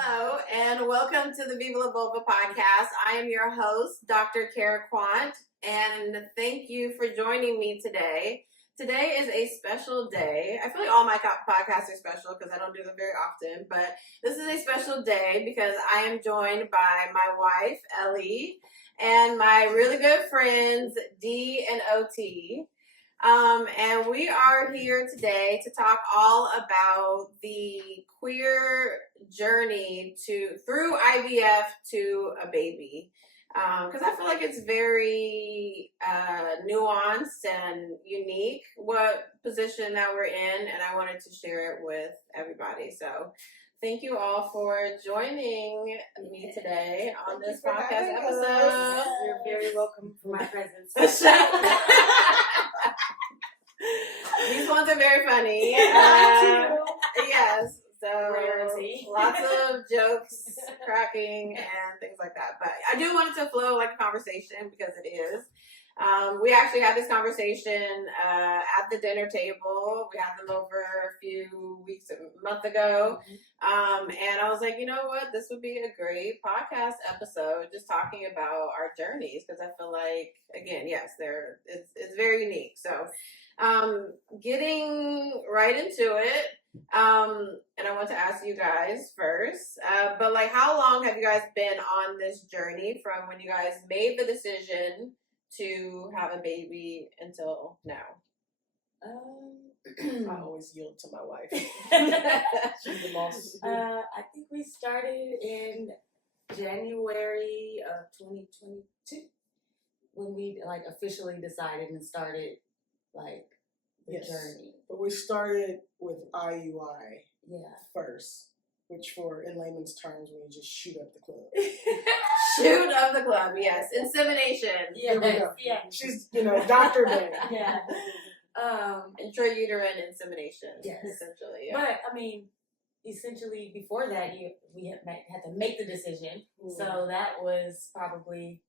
Hello, and welcome to the Viva La Vulva podcast. I am your host, Dr. Cara Quant, and thank you for joining me today. Today is a special day. I feel like all my podcasts are special because I don't do them very often, but this is a special day because I am joined by my wife, Eli, and my really good friends, D and OT. And we are here today to talk all about the queer journey through IVF to a baby. Because I feel like it's very nuanced and unique what position that we're in, and I wanted to share it with everybody. So thank you all for joining me today on this podcast episode. You're very welcome for my presence. These ones are very funny. Yes. So Rarity. Lots of jokes, cracking, and things like that. But I do want it to flow like a conversation because it is. We actually had this conversation at the dinner table. We had them over a month ago. And I was like, you know what? This would be a great podcast episode just talking about our journeys because I feel like, again, yes, it's very unique. So getting right into it. And I want to ask you guys first, but like, how long have you guys been on this journey from when you guys made the decision to have a baby until now? I always yield to my wife. She's the boss. I think we started in January of 2022 when we like officially decided and started like the journey. But we started with IUI first, which in layman's terms means just shoot up the club. Shoot up the club, yes. Insemination. Yeah. She's, Dr. Day. Yeah. Intrauterine insemination. Yes. Essentially, yeah. But, I mean, essentially before that, we had to make the decision. So that was probably,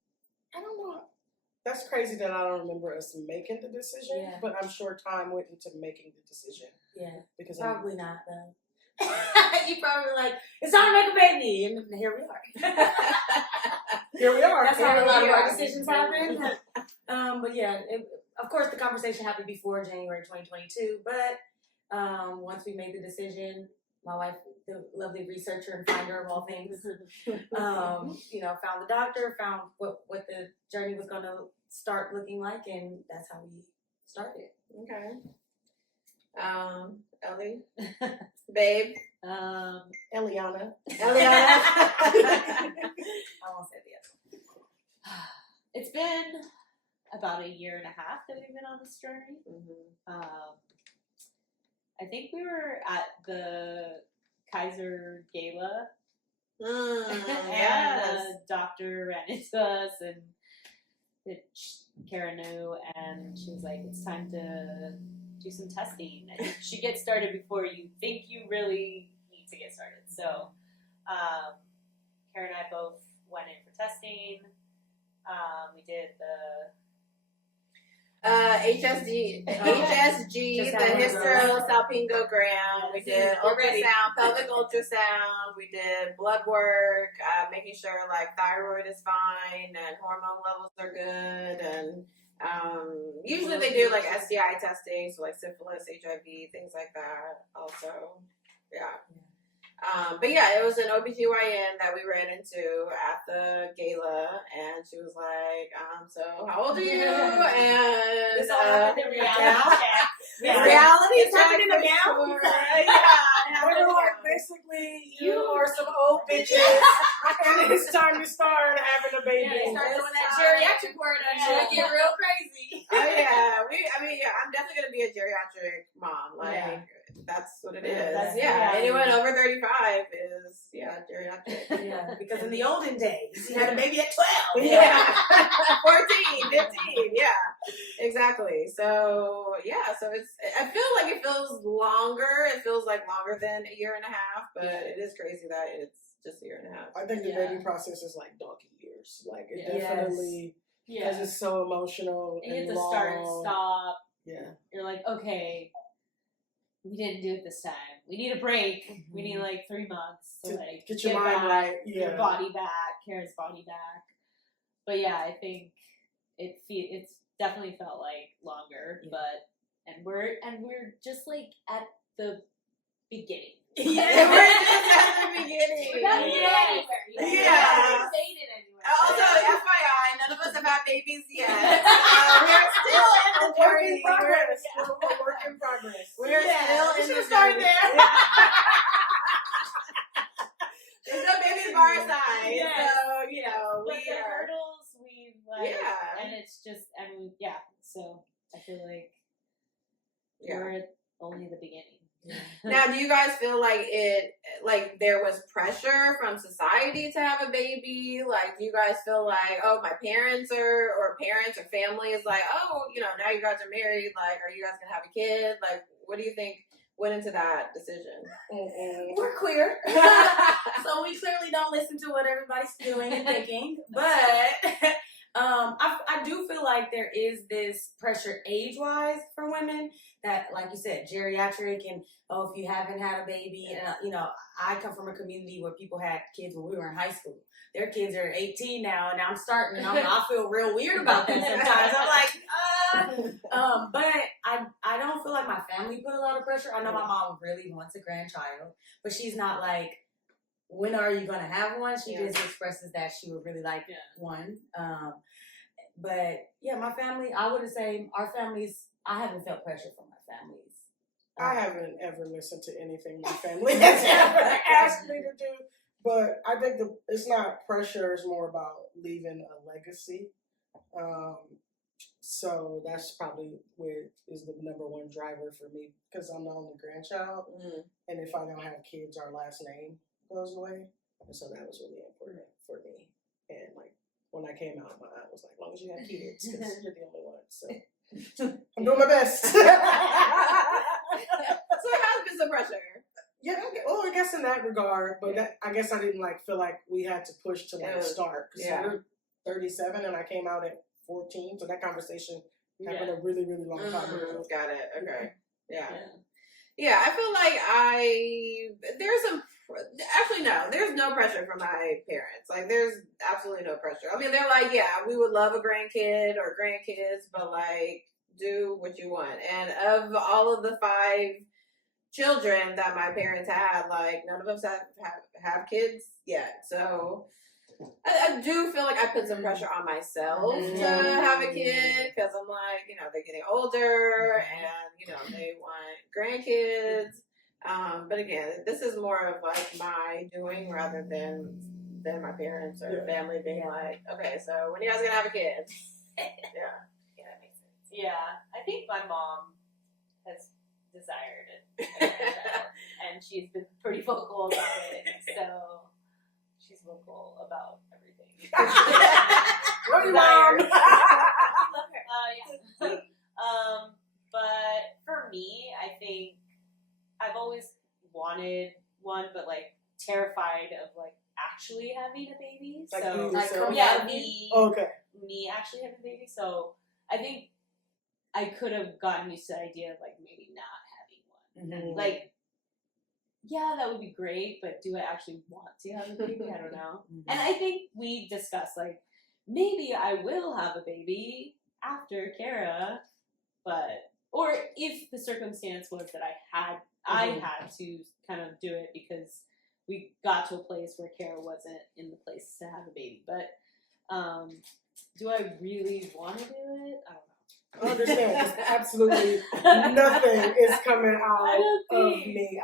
I don't know. That's crazy that I don't remember us making the decision, but I'm sure time went into making the decision. Yeah. Because probably not, though. You probably like, it's time to make a baby, and here we are. Here we are. That's how a lot of our decisions happen. But yeah, of course, the conversation happened before January 2022. But once we made the decision, my wife, the lovely researcher and finder of all things, found the doctor, found what the journey was going to start looking like, and that's how we started. Okay. Ellie? Babe? Eliana. I won't say the other. It's been about a year and a half that we've been on this journey. Mm-hmm. I think we were at the Kaiser Gala. Yes. And the doctor ran into us, and Kara knew, and she was like, it's time to do some testing. And she gets started before you think you really need to get started. So Kara and I both went in for testing. We did the HSG, the hysterosalpingogram. We did ultrasound, pelvic ultrasound. We did blood work, making sure like thyroid is fine and hormone levels are good. And usually they do like STI testing, so like syphilis, HIV, things like that. Also, yeah. But yeah, it was an OBGYN that we ran into at the gala, and she was like, so how old are you? And this all happened in reality. Reality is happening now. Sure. Yeah. They were like, basically, you are some old bitches, and it's time to start having a baby. Yeah, start doing that geriatric word. She'll get real crazy. Oh yeah, I'm definitely gonna be a geriatric mom. Like that's what it is. Anyone over 35 is geriatric. Yeah, because in the olden days, you had a baby at 12. Yeah, 14, 15. Yeah, exactly. So I feel like it feels longer. It feels like longer than a year and a half, but it is crazy that it's just a year and a half. I think the baby process is like donkey years. Like it definitely, because it's so emotional. You and get to long. start and stop. Yeah. You're like, okay, we didn't do it this time. We need a break. We need like 3 months to like get your mind back, right. your body back, Kara's body back. But yeah, I think it's definitely felt like longer, and we're just like at the beginning. Yeah, we're just at the beginning. We're not even anywhere. Yeah. Dated anywhere. Also, FYI, none of us have had babies yet. We're still in the journey. We're a work in progress. We're still in the started journey. there. There's no babies by our side, Yes. so you know But we the are. hurdles we've like, Yeah. and it's just, so I feel like Yeah. we're at only the beginning. Now, do you guys feel like there was pressure from society to have a baby? Like, do you guys feel like, oh, my parents or family is like, oh, you know, now you guys are married. Like, are you guys gonna have a kid? Like, what do you think went into that decision? We're queer, so we clearly don't listen to what everybody's doing and thinking. But I do feel like there is this pressure age-wise for women that, like you said, geriatric and if you haven't had a baby, you know, I come from a community where people had kids when we were in high school. Their kids are 18 now, and I'm starting, and I feel real weird about that sometimes. I'm like, but I don't feel like my family put a lot of pressure. I know my mom really wants a grandchild, but she's not like, when are you going to have one? She just expresses that she would really like one. But yeah, my family, I would say our families, I haven't felt pressure from my families. I haven't ever listened to anything my family has ever asked me to do. But I think it's not pressure, it's more about leaving a legacy. So that's probably is the number one driver for me, because I'm the only grandchild. And if I don't have kids, our last name goes away. And so that was really important for me. And like when I came out, my aunt was like, as long as you have kids, because you're the only one. So I'm doing my best. So there has been some pressure. Yeah, I guess in that regard, but I guess I didn't feel like we had to push to start. Because we're 37 and I came out at 14, so that conversation happened a really, really long time ago. Got it. Okay. Yeah, I feel like there's no pressure from my parents. Like, there's absolutely no pressure. I mean, they're like, yeah, we would love a grandkid or grandkids, but like, do what you want. And of all of the 5 children that my parents had, like, none of us have kids yet. So I do feel like I put some pressure on myself to have a kid, because I'm like, you know, they're getting older and, you know, they want grandkids. But again, this is more of like my doing rather than my parents or family being like, okay, so when are you guys gonna have a kid? Yeah, that makes sense. Yeah, I think my mom has desired it, and she's been pretty vocal about it. So she's vocal about everything. Love you, Mom. Love her. But for me, I think I've always wanted one, but like terrified of like actually having a baby. Like so you yourself? Me actually having a baby. So I think I could have gotten used to the idea of like maybe not having one. Like, yeah, that would be great, but do I actually want to have a baby? I don't know. And I think we discussed like maybe I will have a baby after Cara, or if the circumstance was that I had to kind of do it because we got to a place where Cara wasn't in the place to have a baby. But do I really want to do it? I don't know. I understand. Absolutely nothing is coming out of me.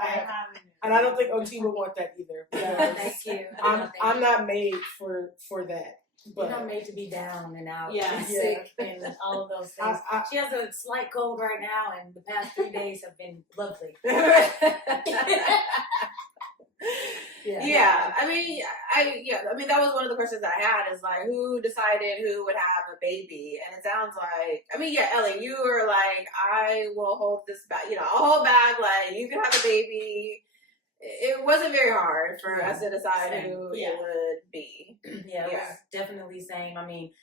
And I don't think OT would want that either. Thank you. I'm not made for that. But you're not made to be down and out and sick and all of those things. She has a slight cold right now, and the past 3 days have been lovely. I mean, that was one of the questions I had, is like, who decided who would have a baby? And it sounds like, I mean, Ellie, you were like, I will hold this back, you know, I'll hold back, like, you can have a baby. It wasn't very hard for us to decide who it would be. Yeah, it was definitely same. I mean,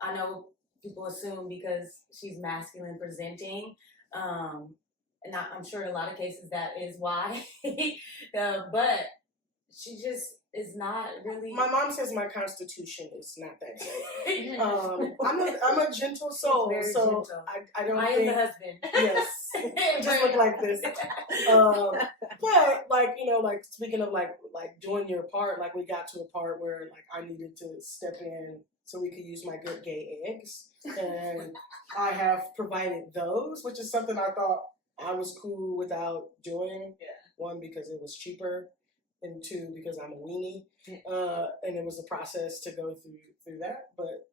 I know people assume because she's masculine presenting, and I'm sure in a lot of cases that is why. But she just is not really. My mom says my constitution is not that great. I'm a gentle soul, Very so gentle. I don't I am think. the husband. Yes, it just look like this. But like like speaking of like doing your part, like we got to a part where like I needed to step in so we could use my good gay eggs, and I have provided those, which is something I thought I was cool without doing. Yeah. One, because it was cheaper, and two, because I'm a weenie, and it was a process to go through that. But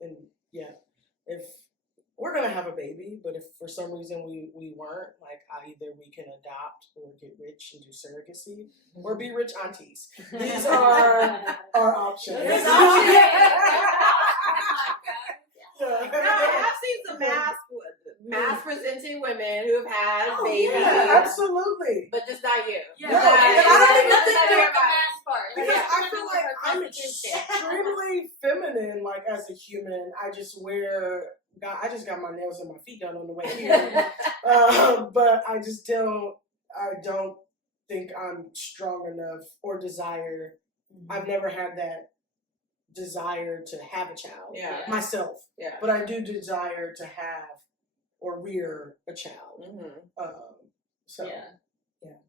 and yeah, if we're gonna have a baby, but if for some reason we weren't, like either we can adopt or get rich and do surrogacy, or be rich aunties. These are our options. No, I've seen some mass presenting women who have had babies, Yeah, absolutely. but just not you. Yeah. No, Like, and I don't even that's think not that- everybody. Because Yeah. I feel like I'm extremely feminine, like as a human. I just I just got my nails and my feet done on the way here. But I don't think I'm strong enough or desire. I've never had that desire to have a child myself. Yeah. But I do desire to have or rear a child. Mm-hmm. So Yeah.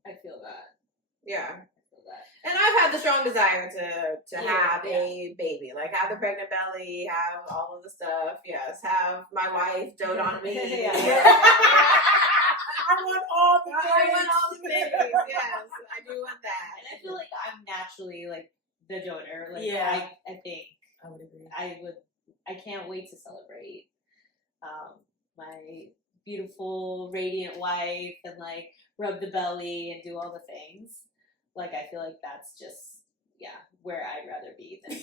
I feel that. Yeah. I feel that. And I've had the strong desire to have Yeah. a baby, like have the pregnant belly, have all of the stuff. Yes, have my wife dote on me. Yeah. I want all the I things. want all the babies. Yes, I do want that. And I feel like I'm naturally like the donor. Like Yeah. I think I would agree. I can't wait to celebrate my beautiful, radiant wife and like rub the belly and do all the things. Like I feel like that's just where I'd rather be than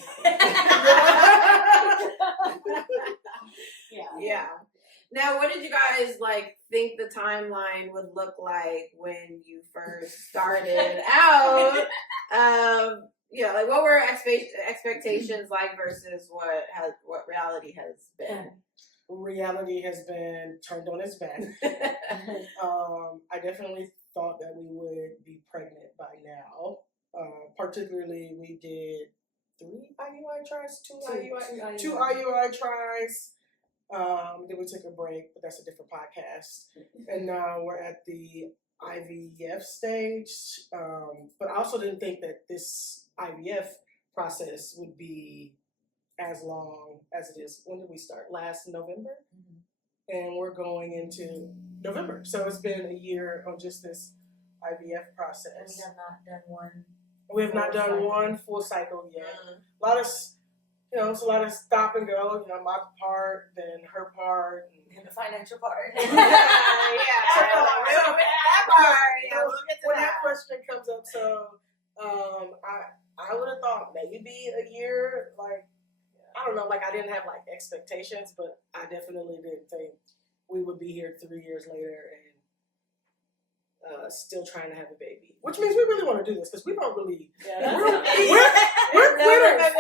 Yeah. Now, what did you guys like think the timeline would look like when you first started out? Like what were expectations like versus what reality has been? Reality has been turned on its back. I definitely thought that we would be pregnant by now. Particularly, we did 3 IUI tries, two IUI tries. Then we took a break, but that's a different podcast. And now we're at the IVF stage. But I also didn't think that this IVF process would be as long as it is. When did we start? Last November? And we're going into November. So it's been a year of just this IVF process. We have not done one. We have not done one full cycle yet. A lot of, it's a lot of stop and go. My part, then her part, And the financial part. That part. Yeah, we'll get to when that. that question comes up, so I would have thought maybe a year. Like I don't know. Like I didn't have like expectations, but I definitely didn't think we would be here 3 years later and still trying to have a baby. Which means we really want to do this because we don't really. Yeah, We're quitters.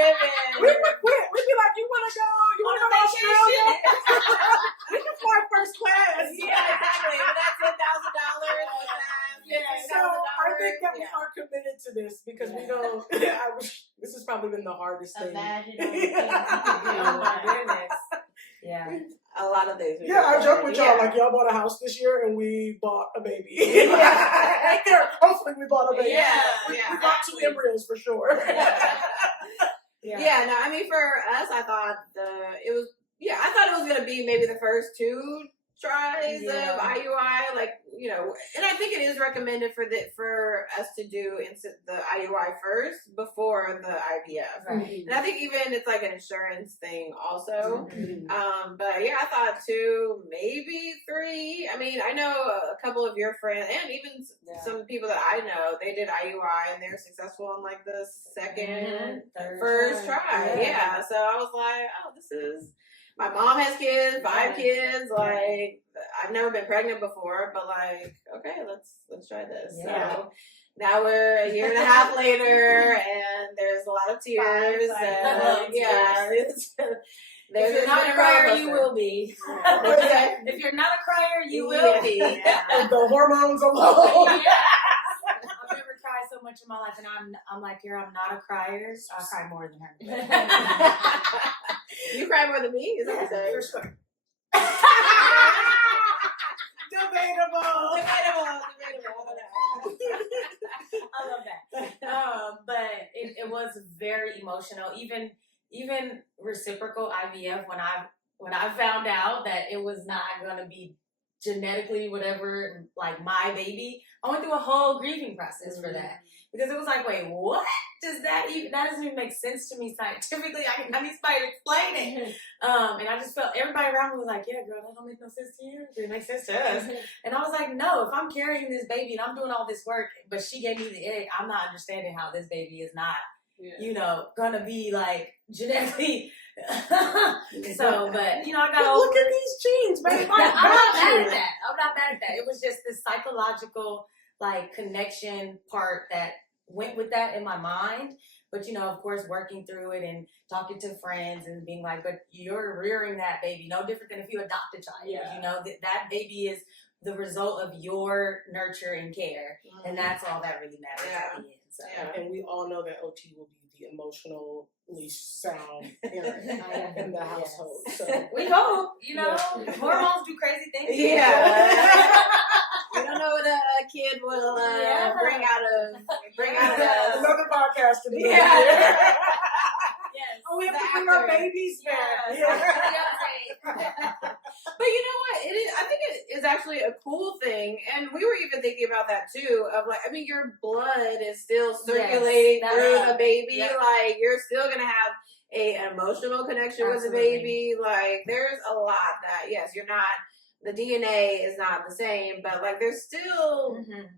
We would quit. We'd be like, you want to go? You want to go to Australia? We can fly first class. Yeah, exactly. With that $10,000 So I think that we are committed to this because we don't. This has probably been the hardest thing. Imagine all the things you could do. Oh my goodness. Yeah. A lot of things. Yeah, I joke with y'all like y'all bought a house this year and we bought a baby. Hopefully we bought a baby. We got 2 embryos for sure. Yeah, no, I mean for us, I thought it was gonna be maybe the first 2 tries of IUI, like and I think it is recommended for us to do the IUI first before the IVF. Right. And I think even it's like an insurance thing also. But yeah, I thought 2, maybe 3. I mean, I know a couple of your friends and even some people that I know, they did IUI and they're successful on like the second, first try. Yeah. So I was like, oh, this is. My mom has kids, 5 kids. Like I've never been pregnant before, but like, okay, let's try this. Yeah. So now we're a year and a half later, and there's a lot of tears. And There's if you're not a crier, you will be. Okay. If you're not a crier, you will be. And the hormones alone. I've never cried so much in my life, and I'm like, I'm not a crier. So I cry more than her. You cry more than me? Is that what you're saying? For sure. Debatable. I love that. But it was very emotional. Even reciprocal IVF, when I found out that it was not gonna be genetically whatever, like my baby, I went through a whole grieving process for that. Because it was like, wait, what? That doesn't even make sense to me scientifically. I need somebody to explain it. And I just felt everybody around me was like, yeah, girl, that don't make no sense to you. It makes sense to us. And I was like, no, if I'm carrying this baby and I'm doing all this work, but she gave me the egg, I'm not understanding how this baby is not, gonna be like genetically. So, but I got over. Look at these genes, baby. I'm not mad at that. I'm not mad at that. It was just this psychological connection part that went with that in my mind. But of course, working through it and talking to friends and being like, but you're rearing that baby no different than if you adopt a child. That baby is the result of your nurture and care, and that's all that really matters at the end. So. And we all know that OT will be the emotionally sound parent in the household. So we hope, hormones do crazy things. Yeah. You don't know what a kid will bring out of another podcast to be. Yeah. Yes. Oh, we have to bring our babies back. But you know what? It is. I think it is actually a cool thing, and we were even thinking about that too. Of your blood is still circulating through the baby. Yep. Like you're still gonna have an emotional connection with the baby. Like there's a lot that you're not. The DNA is not the same, but there's still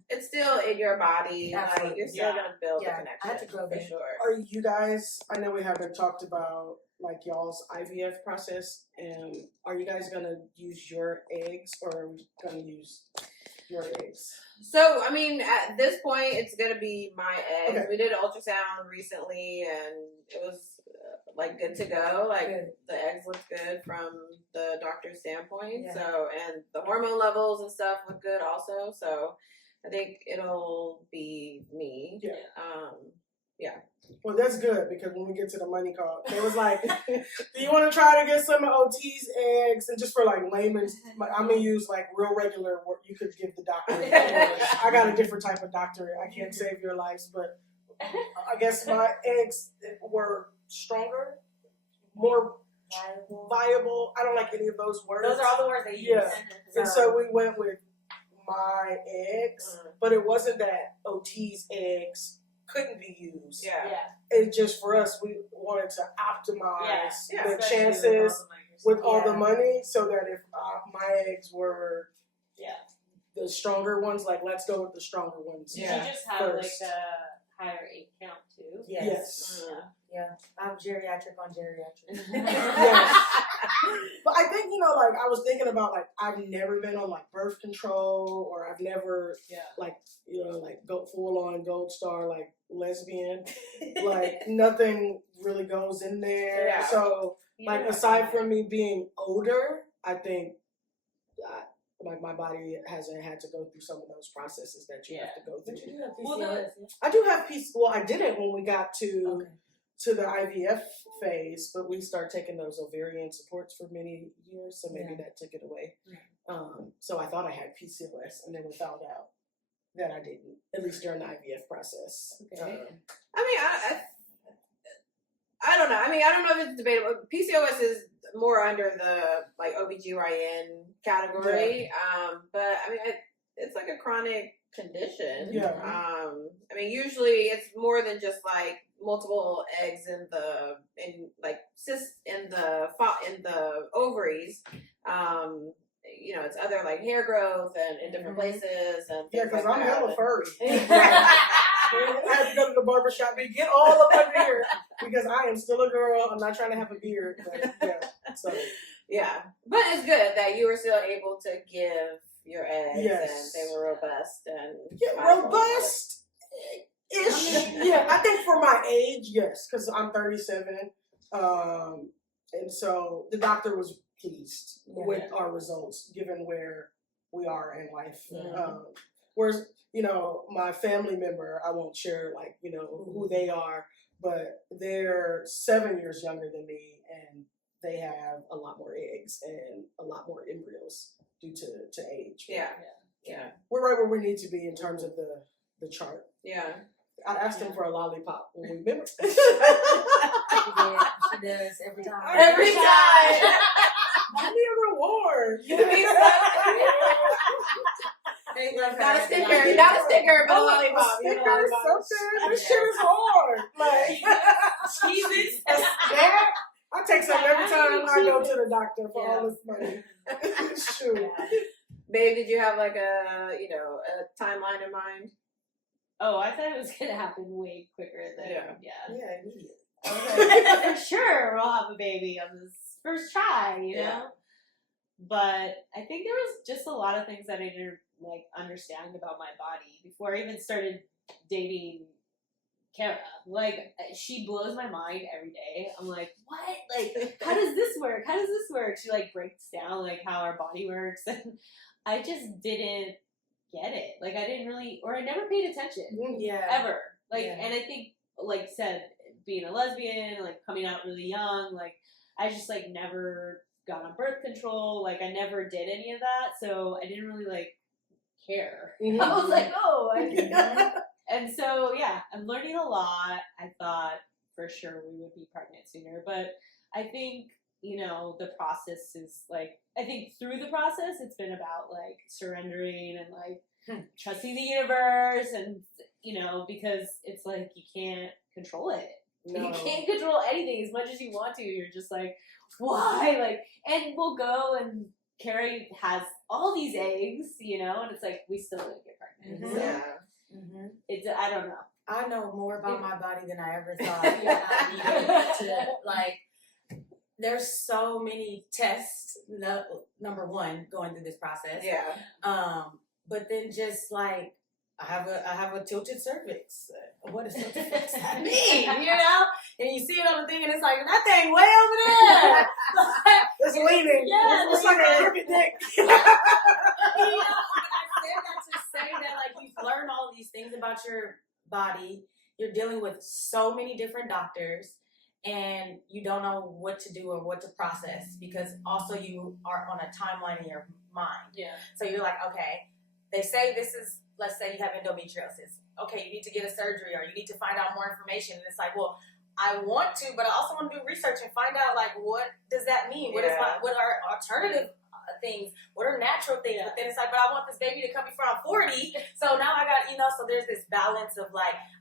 it's still in your body. Absolutely. Like you're still gonna build a connection. I had to grow for that. sure. Are you guys? I know we haven't talked about y'all's IVF process, and are you guys gonna use your eggs or are we gonna use your eggs? So, at this point, it's gonna be my eggs. Okay. We did an ultrasound recently, and it was good to go. The eggs looked good from the doctor's standpoint. Yeah. So, and the hormone levels and stuff look good also. So, I think it'll be me. Yeah. Yeah. Well, that's good because when we get to the money call, it was like, do you want to try to get some of OT's eggs? And just for layman's, I'm going to use real regular what you could give the doctor. I got a different type of doctor. I can't save your lives, but I guess my eggs were stronger, more viable. I don't like any of those words. Those are all the words they use. Yeah. And so we went with my eggs, but it wasn't that OT's eggs couldn't be used. Yeah. It just for us, we wanted to optimize the especially chances with all the Yeah. money, so that if my eggs were the stronger ones, let's go with the stronger ones. Did you just have first. a higher egg count too? Yes. Yeah. I'm geriatric on geriatric. Yes. But I think, I was thinking about, I've never been on, birth control, or I've never, go full-on gold star, lesbian. Nothing really goes in there. Yeah. So, aside from me being older, I think, my body hasn't had to go through some of those processes that you have to go through. I do have PCOS. Well, I didn't when we got to the IVF phase, but we started taking those ovarian supports for many years, so maybe that took it away. So I thought I had PCOS, and then we found out that I didn't, at least during the IVF process. Okay. I don't know. I don't know if it's debatable. PCOS is more under the OBGYN category. But it's a chronic condition. Yeah. Usually it's more than just multiple eggs cysts in the ovaries. It's other hair growth and in different places and Yeah, things because like I'm that. hella furry. I have to go to the barbershop and get all up under here because I am still a girl. I'm not trying to have a beard. But Yeah. But it's good that you were still able to give your eggs and they were robust and robust. Ish. I think for my age, yes, because I'm 37. And so the doctor was pleased Yeah. with our results, given where we are in life. Mhm. Whereas, my family member, I won't share who they are, but they're 7 years younger than me, and they have a lot more eggs and a lot more embryos due to age. Yeah. We're right where we need to be in terms of the chart. Yeah. I asked him for a lollipop when we remember. She does every time. Every time. Give me a reward. Not a sticker. Not a sticker, but a lollipop. A sticker, something. This shit is hard. Like, Jesus. that, I take some every time I go to the doctor for all this money. Shoot. Babe, did you have like a timeline in mind? Oh, I thought it was gonna happen way quicker than Yeah, immediately. Okay. For sure, we'll have a baby on this first try, you know. Yeah. But I think there was just a lot of things that I didn't understand about my body before I even started dating Cara. Like, she blows my mind every day. I'm like, what? Like, how does this work? How does this work? She breaks down how our body works, and I just didn't get it. Like, I didn't really, or I never paid attention. Yeah. Ever. And I think, like said, being a lesbian, coming out really young, I just never got on birth control. I never did any of that, so I didn't really care. Mm-hmm. I was like, oh, and so I'm learning a lot. I thought for sure we would be pregnant sooner, but I think the process is I think through the process it's been about surrendering and trusting the universe, and because it's you can't control it. No. You can't control anything as much as you want to. You're just why? And we'll go, and Carrie has all these eggs, and it's we still didn't get pregnant. Mm-hmm. So Yeah. Mm-hmm. it's, I don't know. I know more about my body than I ever thought I needed to, there's so many tests, number one, going through this process. Yeah. But then just I have a tilted cervix. What does tilted cervix mean? And you see it on the thing, and it's that thing way over there. It's leaning. Yeah, It's like a crooked dick. But I said that to say that you learn all these things about your body. You're dealing with so many different doctors, and you don't know what to do or what to process, because also you are on a timeline in your mind. Yeah. So you're okay, they say this is, let's say you have endometriosis. Okay, you need to get a surgery, or you need to find out more information. And it's well, I want to, but I also want to do research and find out what does that mean? What are alternative things? What are natural things? But then it's but I want this baby to come before I'm 40. So now I got, so there's this balance of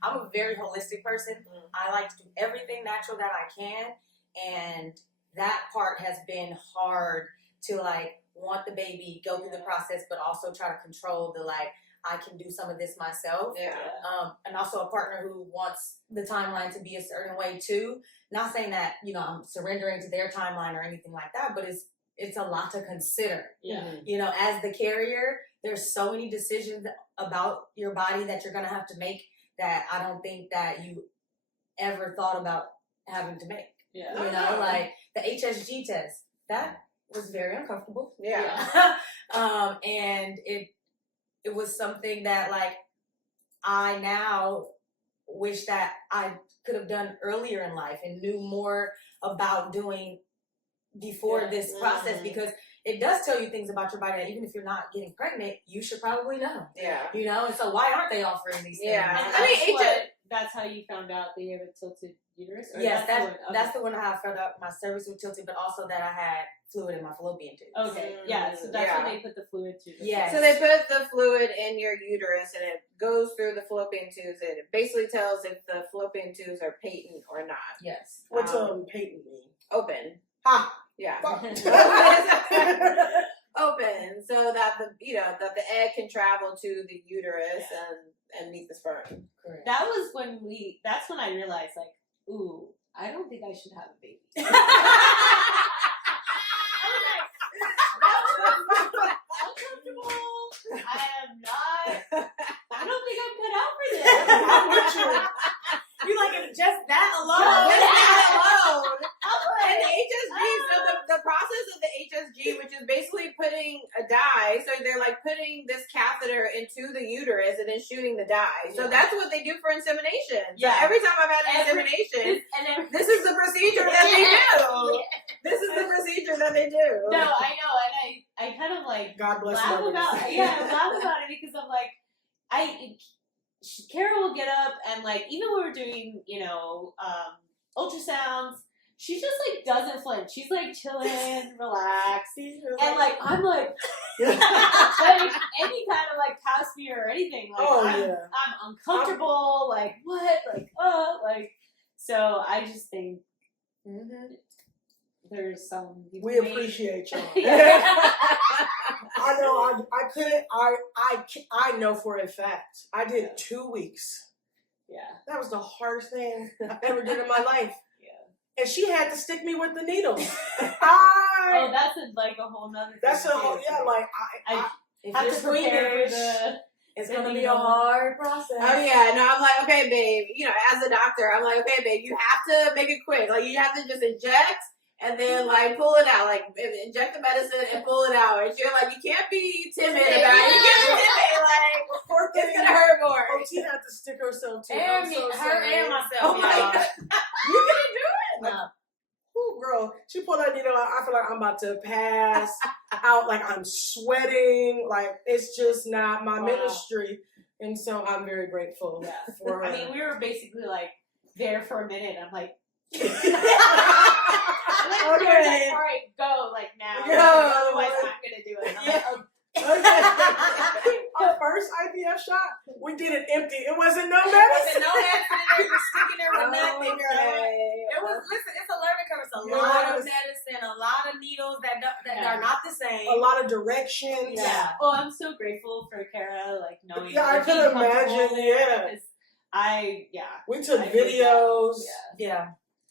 I'm a very holistic person. I like to do everything natural that I can. And that part has been hard to want the baby, go through the process, but also try to control the I can do some of this myself. Yeah. And also a partner who wants the timeline to be a certain way too. Not saying that, I'm surrendering to their timeline or anything like that, but it's a lot to consider. Yeah. As the carrier, there's so many decisions about your body that you're going to have to make that I don't think that you ever thought about having to make. Yeah. The HSG test, that was very uncomfortable. Yeah. And it was something that I now wish that I could have done earlier in life and knew more about doing before this process, because it does tell you things about your body that even if you're not getting pregnant, you should probably know. Yeah. And so why aren't they offering these things? Yeah. And that's how you found out that you have a tilted uterus? Or Yes, that's the one I found out my cervix was tilted, but also that I had fluid in my fallopian tube. okay. Yeah, so that's when they put the fluid to the Yes. So they put the fluid in your uterus, and it goes through the fallopian tubes, and it basically tells if the fallopian tubes are patent or not. Yes. What's patent mean? Open. Ha! Yeah. Fuck. Open, so that that the egg can travel to the uterus and meet the sperm. Correct. that's when I realized ooh, I don't think I should have a baby. Uncomfortable. I am not. I don't think I'm cut out for this. I'm with you. You just that alone? Just that alone. And the HSG IUI, which is basically putting a dye. So they're like putting this catheter into the uterus and then shooting the dye. So that's what they do for insemination. So every time I've had an insemination, this is the procedure that they do. This is the procedure that they do. No, I know, and I kind of like God bless laugh mothers. about it because I'm like, Kara will get up and like even when we're doing ultrasounds, she just like doesn't flinch. She's like chilling, relaxed, and like I'm like, like any kind of like pass me or anything, like I'm uncomfortable. Like what? Like so. I just think there's some. We appreciate y'all. Yeah. I know. I couldn't. I know for a fact. I did 2 weeks. Yeah. That was the hardest thing I ever did in my life. Yeah. And she had to stick me with the needle. Oh, that's like a whole nother thing. That's a whole, like, I have to prepare for the... It's going to be a hard process. Oh, yeah. No, I'm like, okay, babe. You know, as a doctor, I'm like, okay, babe, you have to make it quick. Like, you have to just inject and then, like, pull it out. Like, inject the medicine and pull it out. And you're like, you can't be timid about it. You can't be timid. Like, it's going to hurt more. OT had to stick herself too. And her and myself. Oh, my God. You couldn't do it? No. Ooh, girl, she pulled out, I feel like I'm about to pass out, like I'm sweating, like it's just not my ministry. And so I'm very grateful for her. I mean, we were basically like there for a minute. I'm like, okay. all right, go, like now. Otherwise, I'm not going to do it. I'm Our first IVF shot, we did it empty. It wasn't no medicine. No medicine. It was sticking there with nothing, girl. It was, listen, it's a learning curve. It's a lot of medicine, a lot of needles that are not the same. A lot of directions. Yeah. Oh, I'm so grateful for Cara, like knowing. Yeah, I could imagine. We took videos. Yeah.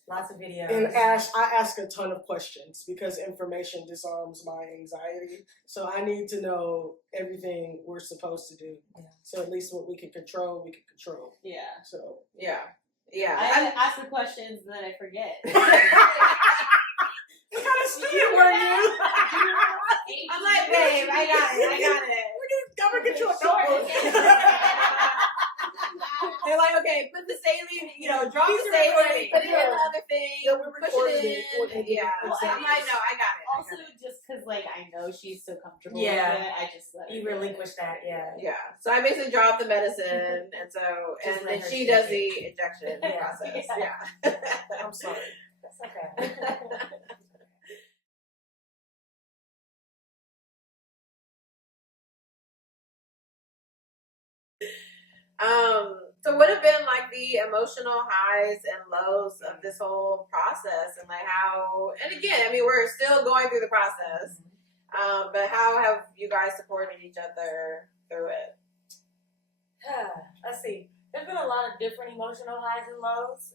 Lots of videos. And I ask a ton of questions because information disarms my anxiety. So I need to know everything we're supposed to do. Yeah. So at least what we can control, we can control. Yeah. So yeah. I ask the questions and then I forget. What kind of student were you? I'm like, babe, I got it. We're going to control. They're like, okay, put the saline, drop the saline, put it in the other thing, push it in. Yeah. I'm like, no, I got it. Also, just because, like, I know she's so comfortable with it, I just let her you relinquish that, Yeah. So I basically drop the medicine, and then she does the injection process. Yeah. I'm sorry. That's okay. So what have been like the emotional highs and lows of this whole process, and like how? And again, I mean, we're still going through the process, but how have you guys supported each other through it? Let's see. There's been a lot of different emotional highs and lows.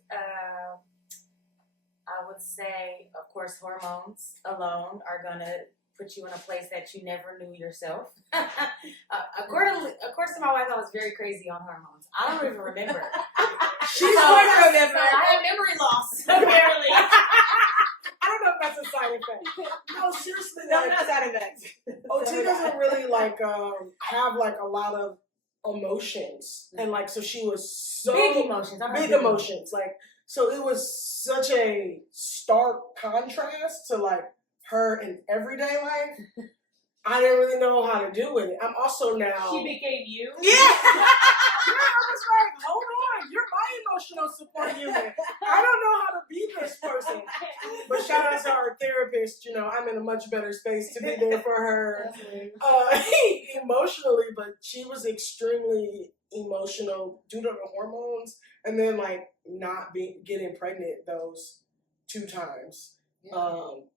I would say, of course, hormones alone are gonna put you in a place that you never knew yourself. According to my wife, I was very crazy on hormones. I don't even remember. She's going to remember. I had memory loss, apparently. I don't know if that's a side effect. No, seriously. No, not side effects. OT doesn't really have like a lot of emotions, and like so she was so big emotions. Big emotions. Like so, it was such a stark contrast to like her in everyday life. I didn't really know how to do with it. I'm also now. She became you? Yeah! I was like, hold on, you're my emotional support unit. I don't know how to be this person. But shout out to our therapist, I'm in a much better space to be there for her emotionally, but she was extremely emotional due to the hormones and then like not getting pregnant those 2 times.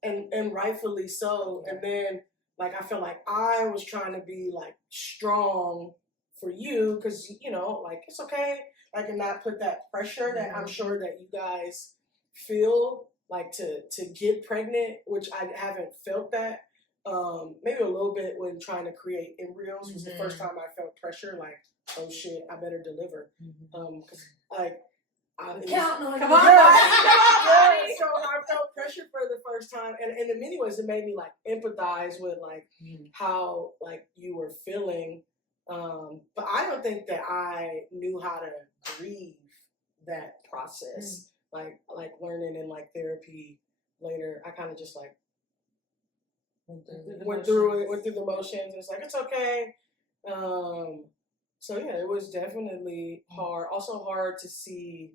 And rightfully so. And then like I feel like I was trying to be like strong for you because like it's okay, like and not put that pressure that I'm sure that you guys feel like to get pregnant, which I haven't felt that. Maybe a little bit when trying to create embryos was the first time I felt pressure like, oh shit, I better deliver. Because like Counting on Come you. on, Yeah. buddy. Come on, Yeah, buddy. so I felt pressure for the first time, and in many ways, it made me like empathize with like how like you were feeling. But I don't think that I knew how to grieve that process. Like learning in like therapy later, I kind of just like went through the motions. It's like it's okay. So yeah, it was definitely hard. Also hard to see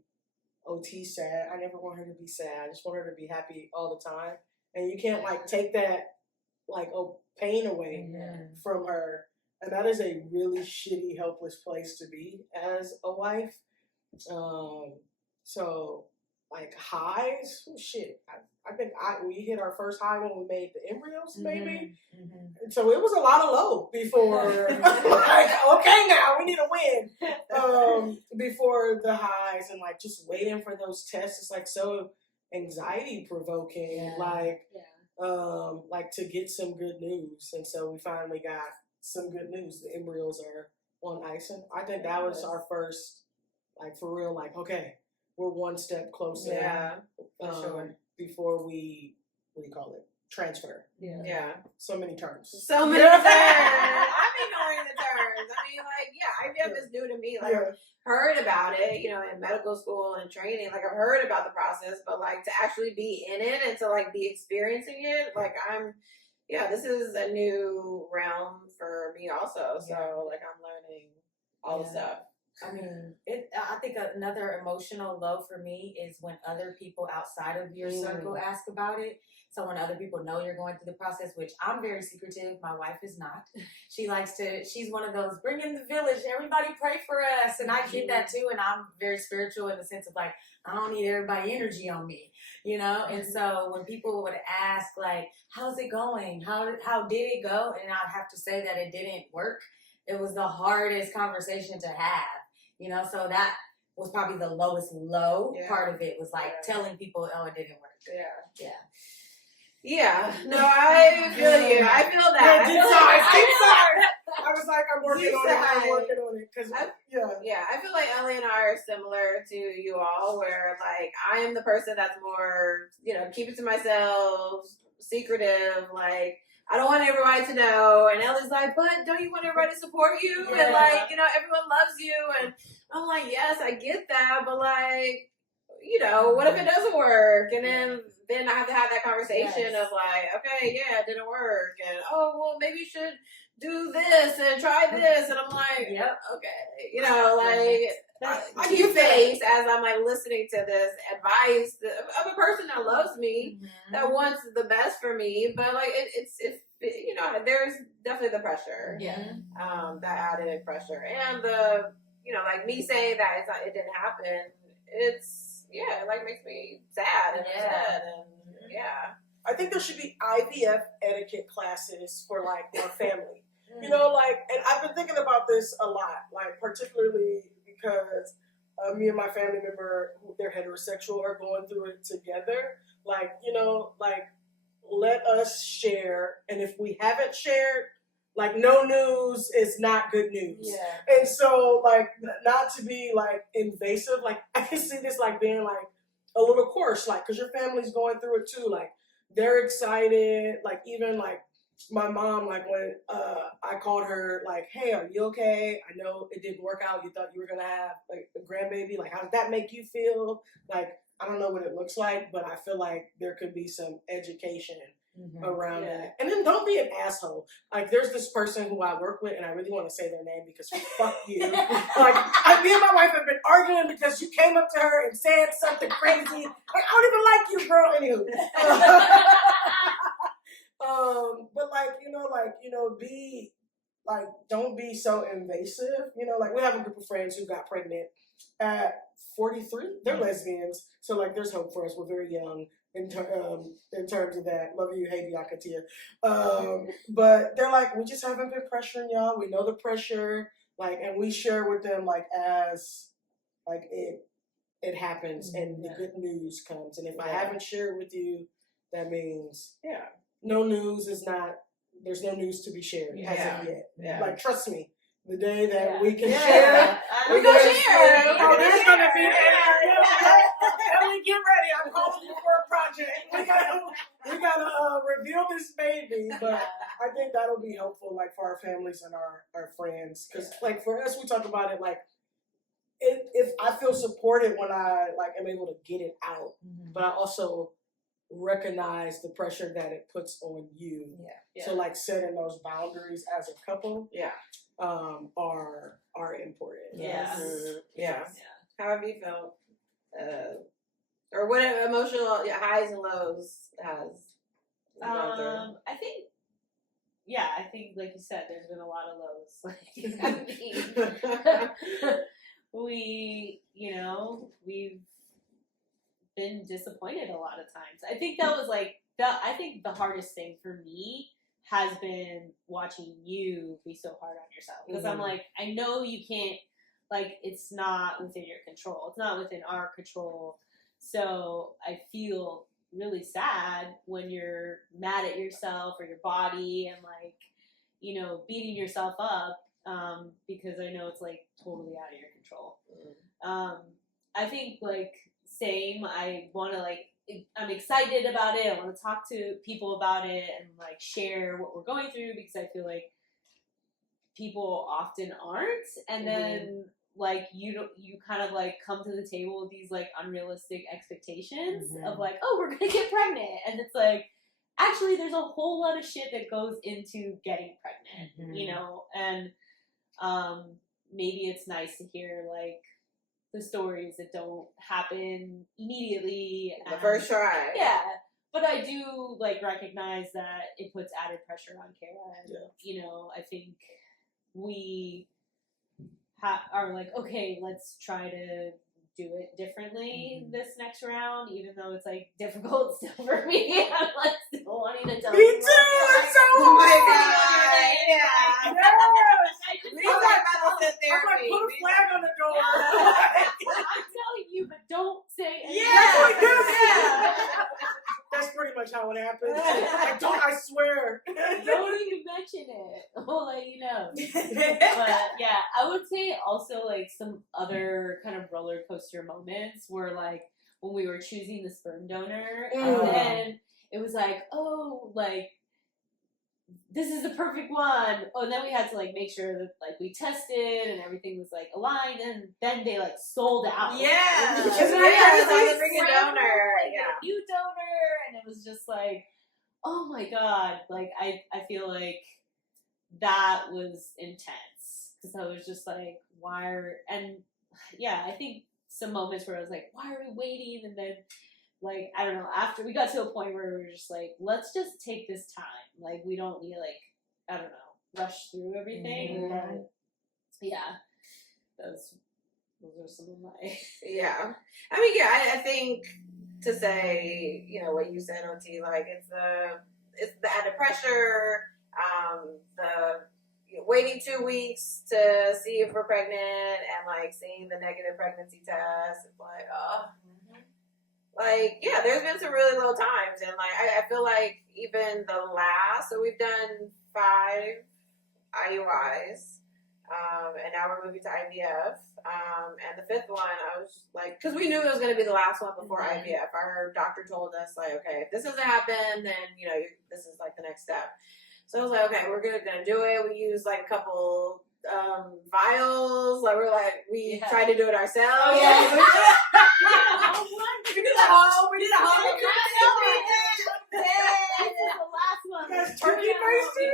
OT sad. I never want her to be sad. I just want her to be happy all the time. And you can't like take that like pain away from her. And that is a really shitty, helpless place to be as a wife. So like highs, shit. I think we hit our first high when we made the embryos, maybe. And so it was a lot of low before. Like, okay, now we need a win. Before the highs and like just waiting for those tests, it's like so anxiety provoking. Like to get some good news, and so we finally got some good news. The embryos are on ice, and I think that was our first, like for real, like okay, we're one step closer. Yeah, for sure. Before we, what do you call it? Transfer. Yeah. So many terms. So many terms. I'm ignoring the terms. I mean, like, IVF is new to me. Like, I've heard about it, you know, in medical school and training. Like, I've heard about the process, but like to actually be in it and to like be experiencing it, like this is a new realm for me also. So like I'm learning all the stuff. I mean, I think another emotional low for me is when other people outside of your circle ask about it. So when other people know you're going through the process, which I'm very secretive, my wife is not. She's one of those, bring in the village, everybody pray for us. And I get that too. And I'm very spiritual in the sense of like, I don't need everybody energy on me, you know? And so when people would ask like, how's it going? How did it go? And I'd have to say that it didn't work. It was the hardest conversation to have. You know, so that was probably the lowest low part of it was like telling people, oh, it didn't work. Yeah. No, I feel you. I feel that. I was like, I'm working on it. Cause I feel like Ellie and I are similar to you all, where like I am the person that's more, you know, keep it to myself, secretive, like I don't want everybody to know. And Ellie's like, but don't you want everybody to support you? Yeah. And like, you know, everyone loves you. And I'm like, yes, I get that. But like, you know, what if it doesn't work? And then I have to have that conversation of like, okay, yeah, it didn't work. And oh, well, maybe you should do this and try this. And I'm like, okay. You know, like, you face as I'm like listening to this advice of a person that loves me, that wants the best for me. But like, it's you know, there's definitely the pressure. That added pressure. And the, you know, like me saying that it didn't happen, it's, it like makes me sad and upset. And I think there should be IVF etiquette classes for like our family. You know, like, and I've been thinking about this a lot, like particularly because me and my family member, they're heterosexual, are going through it together. Like, you know, like, let us share. And if we haven't shared, like, no news is not good news. And so, like, not to be, like, invasive, like, I can see this, like, being, like, a little course, like, because your family's going through it, too. Like, they're excited. Like, even, like, my mom, like, when I called her, like, hey, are you okay? I know it didn't work out. You thought you were going to have, like, a grandbaby. Like, how did that make you feel? Like, I don't know what it looks like, but I feel like there could be some education around that. And then don't be an asshole. Like, there's this person who I work with, and I really want to say their name because fuck you. Like, me and my wife have been arguing because you came up to her and said something crazy. Like, I don't even like you, girl. Anywho. But be like, don't be so invasive. You know, like we have a group of friends who got pregnant at 43. They're lesbians, so like there's hope for us. We're very young in terms of that. Love you, hey Biakatia. But they're like, we just haven't been pressuring y'all. We know the pressure, like, and we share with them like as like it happens and the good news comes. And if I haven't shared with you, that means no news is not. There's no news to be shared as of yet. Like, trust me, the day that we can share, we're gonna share. Oh, there's gonna be Ellie, get ready. I'm calling you for a project. We gotta reveal this baby. But I think that'll be helpful, like for our families and our friends, because like for us, we talk about it like if I feel supported when I like am able to get it out, but I also recognize the pressure that it puts on you. Yeah. So like setting those boundaries as a couple, are important. Yes. Yeah. How have you felt? Or what emotional highs and lows has you gone through? I think like you said, there's been a lot of lows. Like, we've been disappointed a lot of times. I think that was like I think the hardest thing for me has been watching you be so hard on yourself, because I'm like, I know you can't, like, it's not within your control. It's not within our control. So I feel really sad when you're mad at yourself or your body and like, beating yourself up, because I know it's like totally out of your control. I think like same, I want to like, I'm excited about it. I want to talk to people about it and like share what we're going through, because I feel like people often aren't. And then like you kind of like come to the table with these like unrealistic expectations of like, oh, we're gonna get pregnant, and it's like actually there's a whole lot of shit that goes into getting pregnant, and maybe it's nice to hear like the stories that don't happen immediately. The first try. Yeah. But I do like recognize that it puts added pressure on Cara, and I think we are like, okay, let's try to do it differently this next round, even though it's like difficult still for me. I'm like still wanting to tell Me you. too. It's so Oh my hard. god! Yeah. Yes. We talk about this in I'm like, therapy. put a flag on the door. I'm telling you, but don't say anything. Yeah. That's pretty much how it happens. I swear. Don't even mention it. We'll let you know. But yeah, I would say also like some other kind of roller coaster moments were like when we were choosing the sperm donor, and then it was like, oh, like this is the perfect one. Oh, and then we had to like make sure that like we tested and everything was like aligned, and then they like sold out. Yeah. Because Yeah, it's like a freaking donor. Yeah. New donor, and it was just like, oh my god, like I feel like that was intense, because I was just like, I think some moments where I was like, why are we waiting? And then like, I don't know, after we got to a point where we were just like, let's just take this time. Like, we don't need to like, I don't know, rush through everything. But yeah, those are some of my... Yeah. I mean, yeah, I think to say, what you said, OT, like it's the added pressure, the waiting 2 weeks to see if we're pregnant, and like seeing the negative pregnancy test. It's like, like, yeah, there's been some really low times, and like I feel like even so we've done 5 IUIs, and now we're moving to IVF, and the 5th one, I was like, because we knew it was going to be the last one before IVF. Our doctor told us like, okay, if this doesn't happen, then this is like the next step. So I was like, okay, we're gonna do it. We used like a couple vials. Like we tried to do it ourselves. Yeah. We did a whole. This is the last one. Turkey based. We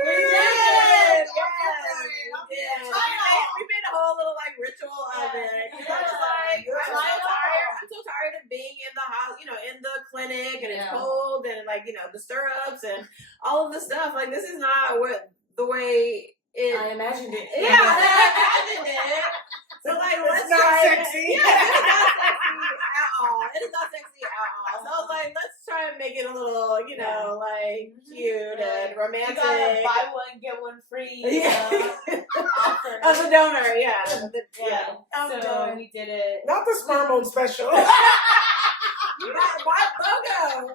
made a whole little like ritual of it. I was like, I'm so tired of being in the house, in the clinic, and it's cold, and like the stirrups and all of the stuff. Like this is not the way I imagined it. Yeah, I imagined it. So like, let's not try sexy. It. Yeah, it's not sexy at all. It is not sexy at all. So I was like, let's try and make it a little, like cute and romantic. You gotta buy one, get one free. Offer. As a donor, yeah. So we did it. Not the sperm on special. Buy logo.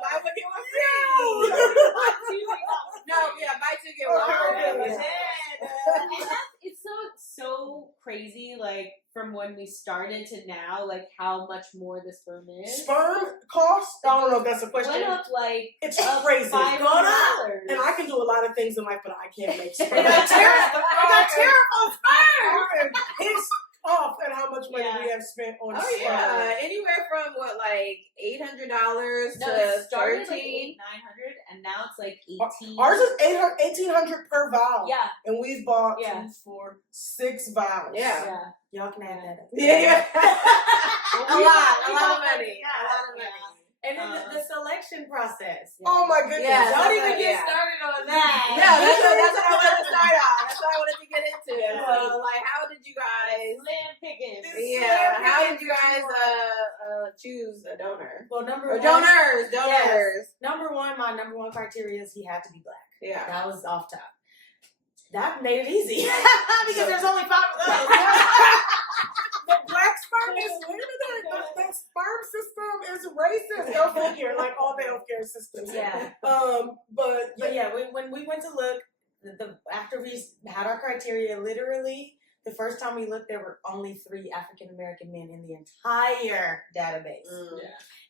Buy one, get one free. No, yeah, buy 2, get 1 free. It's so crazy, like from when when we started to now, like how much more the sperm is. Sperm cost? I don't know if that's a question. Went up like It's crazy. $500. And I can do a lot of things in life, but I can't make sperm. I got terrible I am pissed off at how much money we have spent on Oh sperm. yeah, anywhere from what, like $800 No, to it started like $13. 900, and now it's like 18. Ours is $1,800 per vial. Yeah, And we've bought 2, Yeah. 4, 6 vials. Yeah. yeah. Y'all can add that up. Yeah. A a lot we of got money. that. A lot of money. And then the selection process. Oh my goodness. Yeah, Don't that's even get yeah. started on that. Yeah, that's what I wanted to start on. That's what I wanted to get into. Yeah. So, like, how did you guys? Land picking. Yeah, how did you guys choose a donor? Well, number Or one, donors. number one, my number one criteria is he had to be black. Yeah. That was off top. That made it easy because there's only 5 of us. The black sperm is limited. The sperm system is racist. Go figure, like all the healthcare systems. Yeah. But But yeah, when we went to look, after we had our criteria, literally the first time we looked, there were only 3 African American men in the entire database,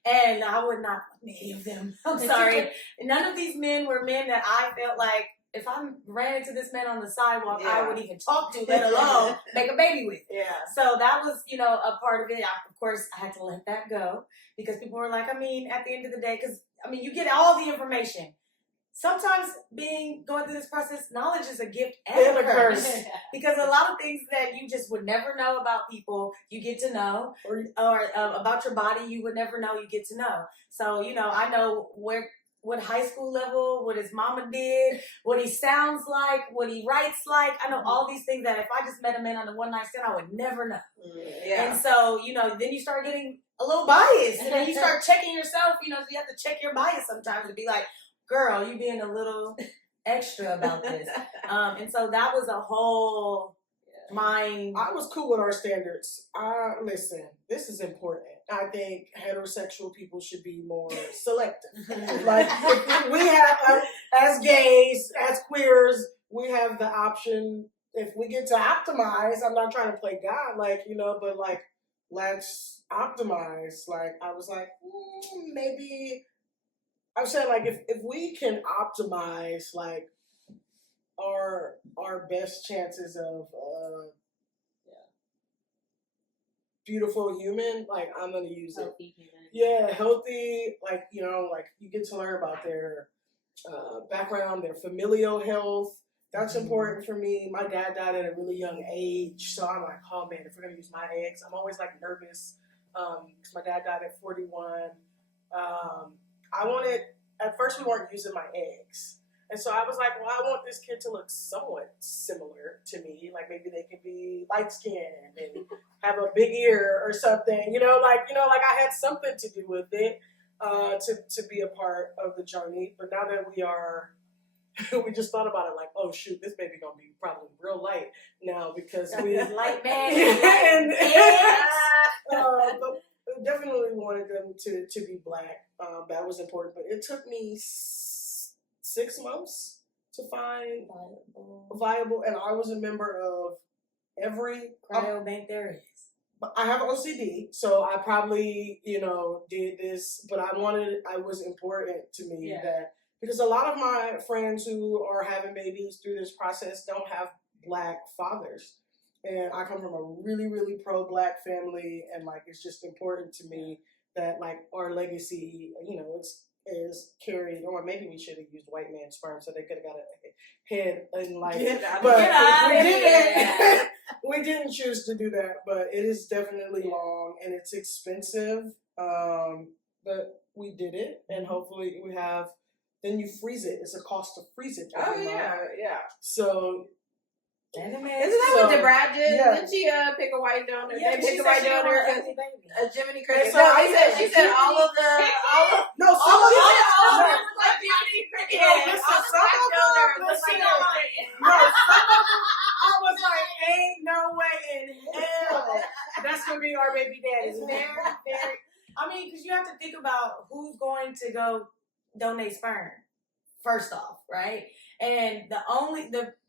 and I would not put any of them. I'm sorry, none of these men were men that I felt like if I ran into this man on the sidewalk, I would even talk to, let alone make a baby with. Yeah. So that was, a part of it. Of course, I had to let that go because people were like, at the end of the day, you get all the information. Sometimes going through this process, knowledge is a gift and a curse. Because a lot of things that you just would never know about people, you get to know, or about your body, you would never know, you get to know. So, I know what high school level, what his mama did, what he sounds like, what he writes like. I know all these things that if I just met a man on a one night stand, I would never know. Yeah. And so, then you start getting a little biased. And then you start checking yourself, you have to check your bias sometimes and be like, girl, you being a little extra about this. And so that was a whole mind. I was cool with our standards. Listen, this is important. I think heterosexual people should be more selective. Like, we have, as gays, as queers, we have the option, if we get to optimize, I'm not trying to play God, but let's optimize. Like, I was like, maybe, I'm saying, like, if we can optimize, like, our best chances of beautiful human, like, I'm gonna use Healthy it. human. Yeah, healthy, like, like, you get to learn about their background, their familial health. That's important for me. My dad died at a really young age, so I'm like, oh man, if we're gonna use my eggs, I'm always like nervous because my dad died at 41. At first we weren't using my eggs. And so I was like, well, I want this kid to look somewhat similar to me. Like, maybe they could be light-skinned and have a big ear or something. Like I had something to do with it to be a part of the journey. But now that we just thought about it like, oh, shoot, this baby going to be probably real light now because we... light man. But definitely wanted them to be black. That was important. But it took me 6 months to find viable, and I was a member of every cryobank there is. I have OCD, so I probably did this, but it was important to me that because a lot of my friends who are having babies through this process don't have black fathers, and I come from a really, really pro-black family, and like it's just important to me that like our legacy, is carried, or maybe we should have used white man sperm so they could have got a head in life. We didn't choose to do that, but it is definitely long and it's expensive. But we did it, and hopefully we have. Then you freeze it. It's a cost to freeze it. Oh yeah. So. Isn't that what DeBrad did? Yeah. Didn't she pick a white donor? Yeah, they picked a white donor because a Jiminy Cricket. So she said all of the No, some of them like Jiminy Cricket. No, listen, All the some black of them donors look look like like Jiminy. No, some of them, I was like, ain't no way in hell that's gonna be our baby daddy. It's very, very. Because you have to think about who's going to go donate sperm first off, right? And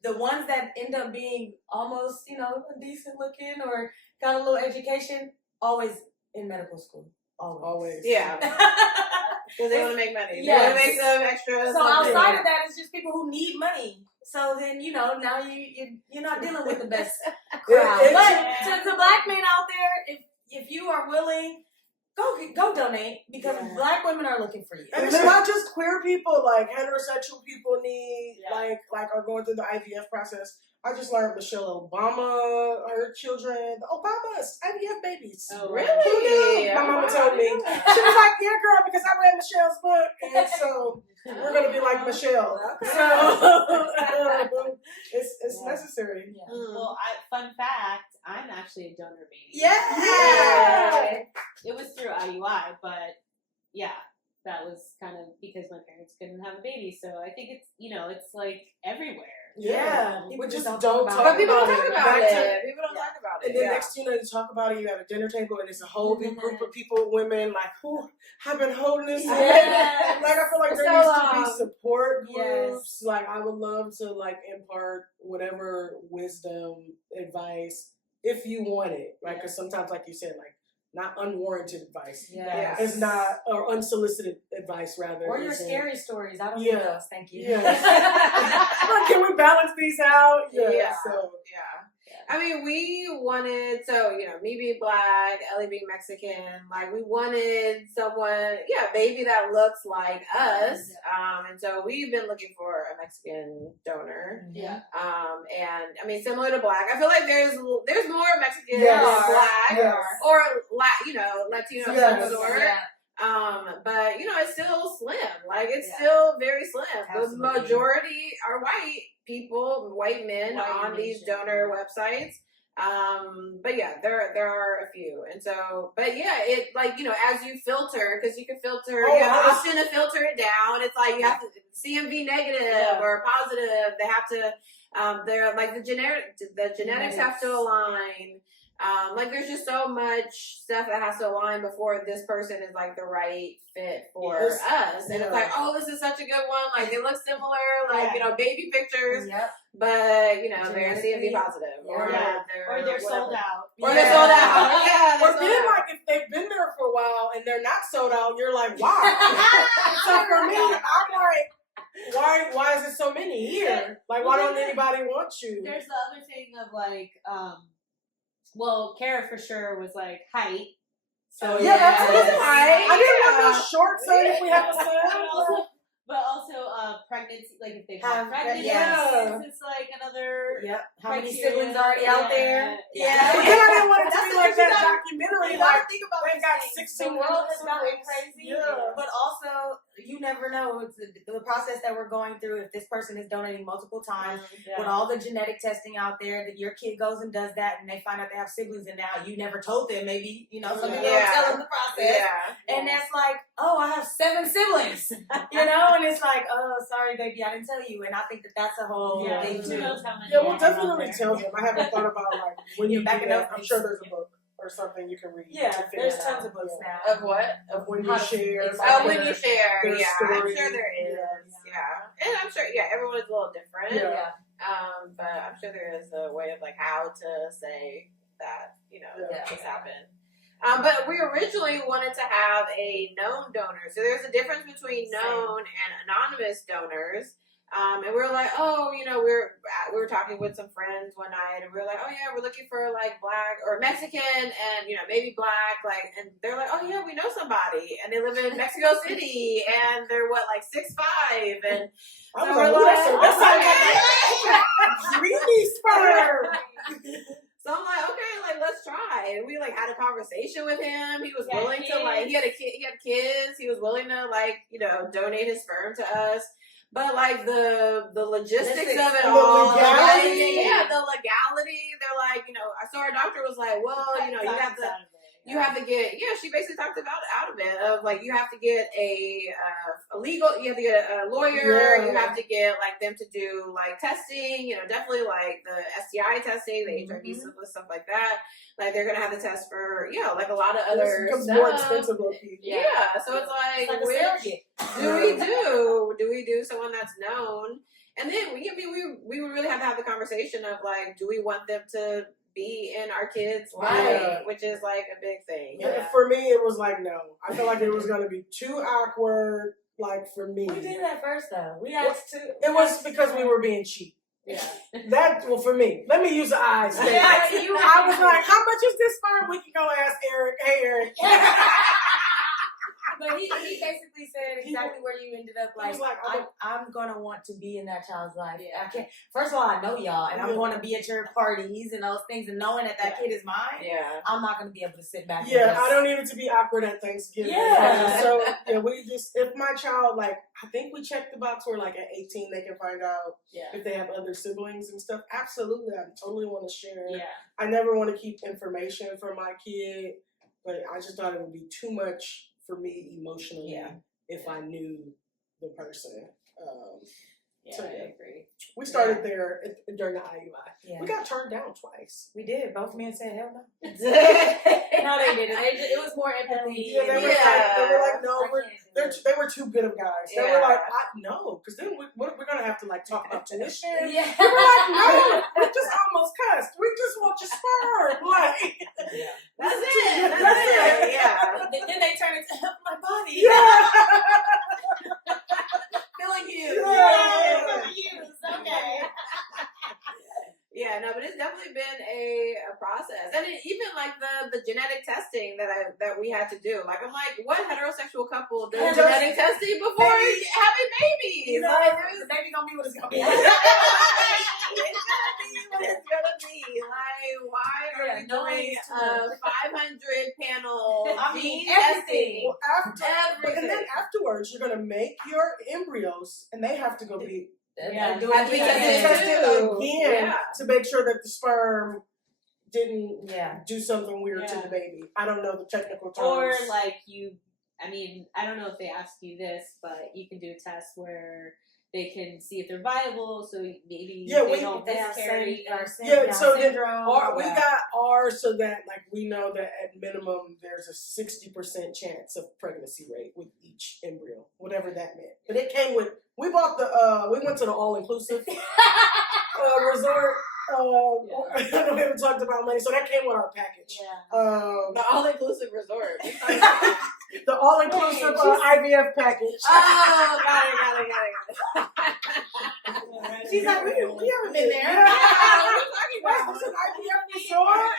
the ones that end up being almost, decent looking or got a little education, always in medical school. Always. Yeah. Because they want to make money. They want to make some extra. So outside of that, it's just people who need money. So then, now you're not dealing with the best crowd. But to Black men out there, if you are willing, go donate, because Black women are looking for you. And it's not just queer people, like heterosexual people need, like are going through the IVF process. I just learned Michelle Obama, her children, the Obamas, IVF babies. Oh, really? Who knew? My mama told me. She was like, yeah, girl, because I read Michelle's book. And so we're going to be like Michelle. Okay. So it's necessary. Yeah. Well, fun fact, I'm actually a donor baby. Yeah. It was through IUI, but that was kind of because my parents couldn't have a baby. So I think it's, it's like everywhere. Yeah. People just don't don't talk talk But people about don't talk it. about it. People don't talk about it. And then next thing you know, you talk about it, you at a dinner table, and it's a whole big group of people, women, like, who have been holding this in. Yes. Like, I feel like there needs to be support groups. Yes. Like, I would love to, like, impart whatever wisdom, advice, if you want it. Like, because sometimes, like you said, like, not unwarranted advice. Yes. It's not, or unsolicited advice, rather. Or your scary stories. I don't Yeah. need those. Thank you. Like, can we balance these out? Yeah. So. I mean, we wanted, me being Black, Ellie being Mexican, like, we wanted someone, baby that looks like us. And so we've been looking for a Mexican donor. Yeah. And I mean, similar to Black, I feel like there's more Mexican Yes. than Black, Yes. or Latino of Yes. some sort. Yeah. But it's still slim. Like, it's Yeah. still very slim. Absolutely. The majority are white people, white men on these donor websites. But there are a few. And so, but it, like, as you filter, because you can filter, you have the option to filter it down. It's like, you have to CMV negative or positive. They have to, they're like the genetics have to align. Like, there's just so much stuff that has to align before this person is like the right fit for us. And it's like, oh, this is such a good one. Like, they look similar, like, baby pictures. Yep. But, they're CMV positive. Or they're sold out. Or they're sold out. Yeah, Or then, like, if they've been there for a while and they're not sold out, you're like, why? So for me, I'm like, why is it so many here? Like, why don't anybody want you? There's the other thing of, like, Cara for sure was, like, height. So that's what it was. I didn't want no short son if we have a son. But also pregnancy, like if they have pregnancy, it's like another. Yep. How many criteria. siblings already out there? Yeah. But then I didn't want it to be like that documentary. You gotta Like, think about they got 16 the world has gotten siblings. crazy. Yeah. But also, you never know. It's the process that we're going through. If this person is donating multiple times, with all the genetic testing out there, that your kid goes and does that, and they find out they have siblings, and now you never told them. Maybe some people don't tell them the process, and that's like, oh, I have 7 siblings, and it's like, oh, sorry, baby, I didn't tell you. And I think that's a whole thing too. We'll definitely tell them. I haven't thought about, like, when you backing do up. that. I'm sure there's a book or something you can read. Yeah, there's tons of books now. Of what? Of when you share. Oh, when you share, their I'm story. sure there is. Yeah. And I'm sure, everyone is a little different. Yeah. But I'm sure there is a way of, like, how to say that, this happened. But we originally wanted to have a known donor. So there's a difference between known and anonymous donors. And we were like, we were talking with some friends one night, and we were like, oh yeah, we're looking for, like, Black or Mexican and, maybe Black, like, and they're like, oh yeah, we know somebody, and they live in Mexico City, and they're what, like 6'5", and I was so we're like, like, that's dreamy sperm. So I'm like, okay, like, let's try. And we, like, had a conversation with him. He was willing to, like, he had kids. He was willing to, like, donate his sperm to us. But, like, the logistics of it all, the legality, they're like, so our doctor was like, well, you have to get, she basically talked about out of it, of, like, you have to get a legal, you have to get a lawyer, you have to get, like, them to do, like, testing, definitely, like, the STI testing, the HIV syphilis, stuff like that. Like, they're going to have to test for, like, a lot of other stuff. More expensive looking. Yeah, so it's like, which do we do? Do we do someone that's known? And then we would really have to have the conversation of like, do we want them to be in our kids' Right. life, which is like a big thing. Yeah. For me, it was like no. I feel like it was gonna be too awkward. Like for me, We did that first though. We asked to. it was because we were being cheap. Yeah. Well, for me, let me use the eyes. Yeah, I was like, how much is this sperm? We can go ask Eric. Hey, Eric. But he basically said exactly where you ended up. Like, was like, I'm gonna want to be in that child's life. Yeah. I can't. First of all, I know y'all, and I'm going to be at your parties and those things, and knowing that kid is mine. Yeah. I'm not gonna be able to sit back. Yeah, and I don't need it to be awkward at Thanksgiving. Yeah. So we just, if my child, like, I think we checked the box where like at 18 they can find out if they have other siblings and stuff. Absolutely, I totally want to share. Yeah. I never want to keep information from my kid, but I just thought it would be too much for me emotionally if I knew the person. So, I agree. we started there during the IUI. Yeah. We got turned down twice. We did. Both men said hell no. No, they didn't. It was more empathy. Yeah, they were like, no, they were too good of guys. They were like, no, because then we're gonna have to like talk about tuition. Yeah. We were like, no, we just almost cussed. We just want your sperm. Like, That's it. Yeah. Then they turn into my body. yeah. Feeling you. Yeah. Okay. Yeah, no, but it's definitely been a process, and even like the genetic testing that we had to do. Like, I'm like, what heterosexual couple does genetic testing before having babies? You know, Like, the baby gonna be what it's gonna be. it's gonna be what it's gonna be. Like, why are you doing a 500 panel gene testing? Well, and then afterwards, you're gonna make your embryos, and they have to go be Yeah. Have to be tested too. again to make sure that the sperm didn't Yeah. do something weird to the baby. I don't know the technical terms. Or like I don't know if they ask you this, but you can do a test where they can see if they're viable, so maybe they don't miscarry. Syndrome. We got ours so that like we know that at minimum there's a 60% chance of pregnancy rate with each embryo, whatever that meant. But it came with. We bought we went to the all-inclusive resort. I know we haven't talked about money, so that came with our package. The all-inclusive resort. The all-inclusive IVF package. Oh, got it. She's like, we haven't been there. Yeah, what are you talking about? What's an IVF resort?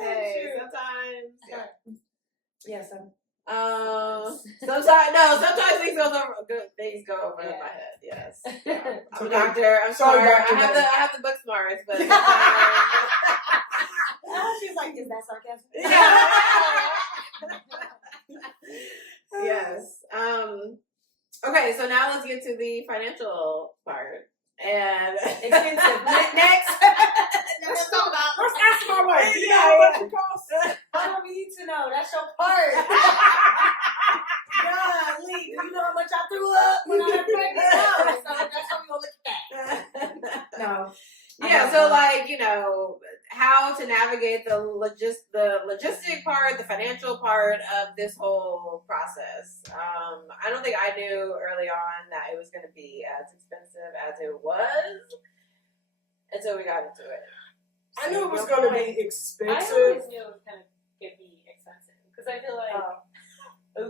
Hey, sometimes. Yes. Sometimes things go over my head. Yes, I'm a doctor. I'm sorry. Dr. I have the book smarts, but She's like, is that sarcasm? Yes. Okay, so now let's get to the financial part. And Expensive. Next. Let's talk about. Let's ask my wife. Yeah, How much it costs? I don't need to know. That's your part. Golly, do you know how much I threw up when I was pregnant? No. So that's how we gonna look at that. No. Yeah, so like, how to navigate the logistic part, the financial part of this whole process. I don't think I knew early on that it was going to be as expensive as it was until we got into it. I knew it was going to be I expensive. always knew it was going to be expensive because I feel like being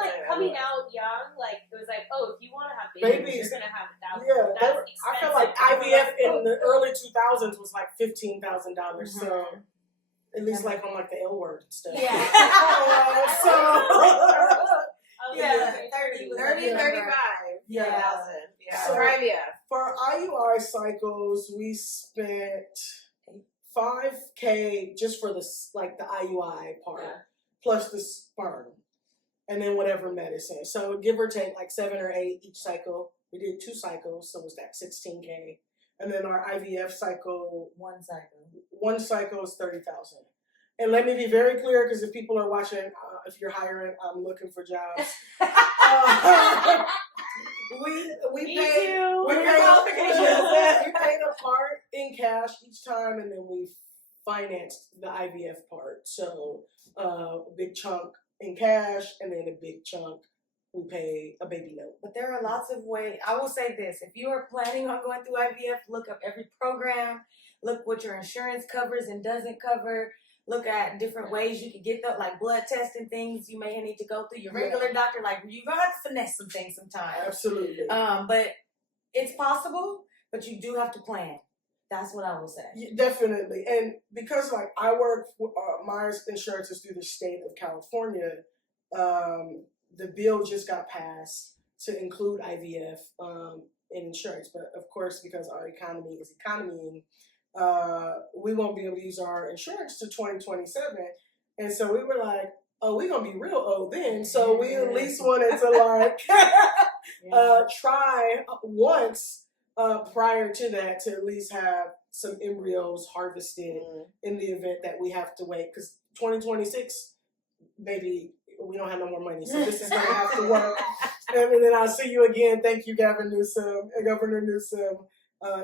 like coming out young, like it was like, if you want to have babies, you're gonna have $1,000. Yeah, That's I feel like expensive. IVF in the early 2000s was like $15,000. So at least like on like the L word and stuff. Yeah. Yeah, 35,000. Yeah. Yeah. So- For IVF. For IUI cycles, we spent $5,000 just for the IUI part, plus the sperm, and then whatever medicine. So give or take like 7 or 8 each cycle. We did 2 cycles, so was that $16,000? And then our IVF cycle, one cycle is $30,000. And let me be very clear, because if people are watching, if you're hiring, I'm looking for jobs. We paid a part in cash each time, and then we financed the IVF part. So a big chunk in cash, and then a big chunk we pay a baby note. But there are lots of ways. I will say this: if you are planning on going through IVF, look up every program. Look what your insurance covers and doesn't cover. Look at different ways you can get that, like blood tests and things you may need to go through. Your regular doctor, like you're gonna have to finesse some things sometimes. Absolutely. But it's possible, but you do have to plan. That's what I will say. Yeah, definitely. And because like I work, my insurance is through the state of California. The bill just got passed to include IVF in insurance, but of course, because our economy is economying, we won't be able to use our insurance to 2027. And so we were like, oh, we're going to be real old then. So we at least wanted to like try once prior to that to at least have some embryos harvested in the event that we have to wait. Because 2026, baby, we don't have no more money. So this is going to have to work. And then I'll see you again. Thank you, Governor Newsom,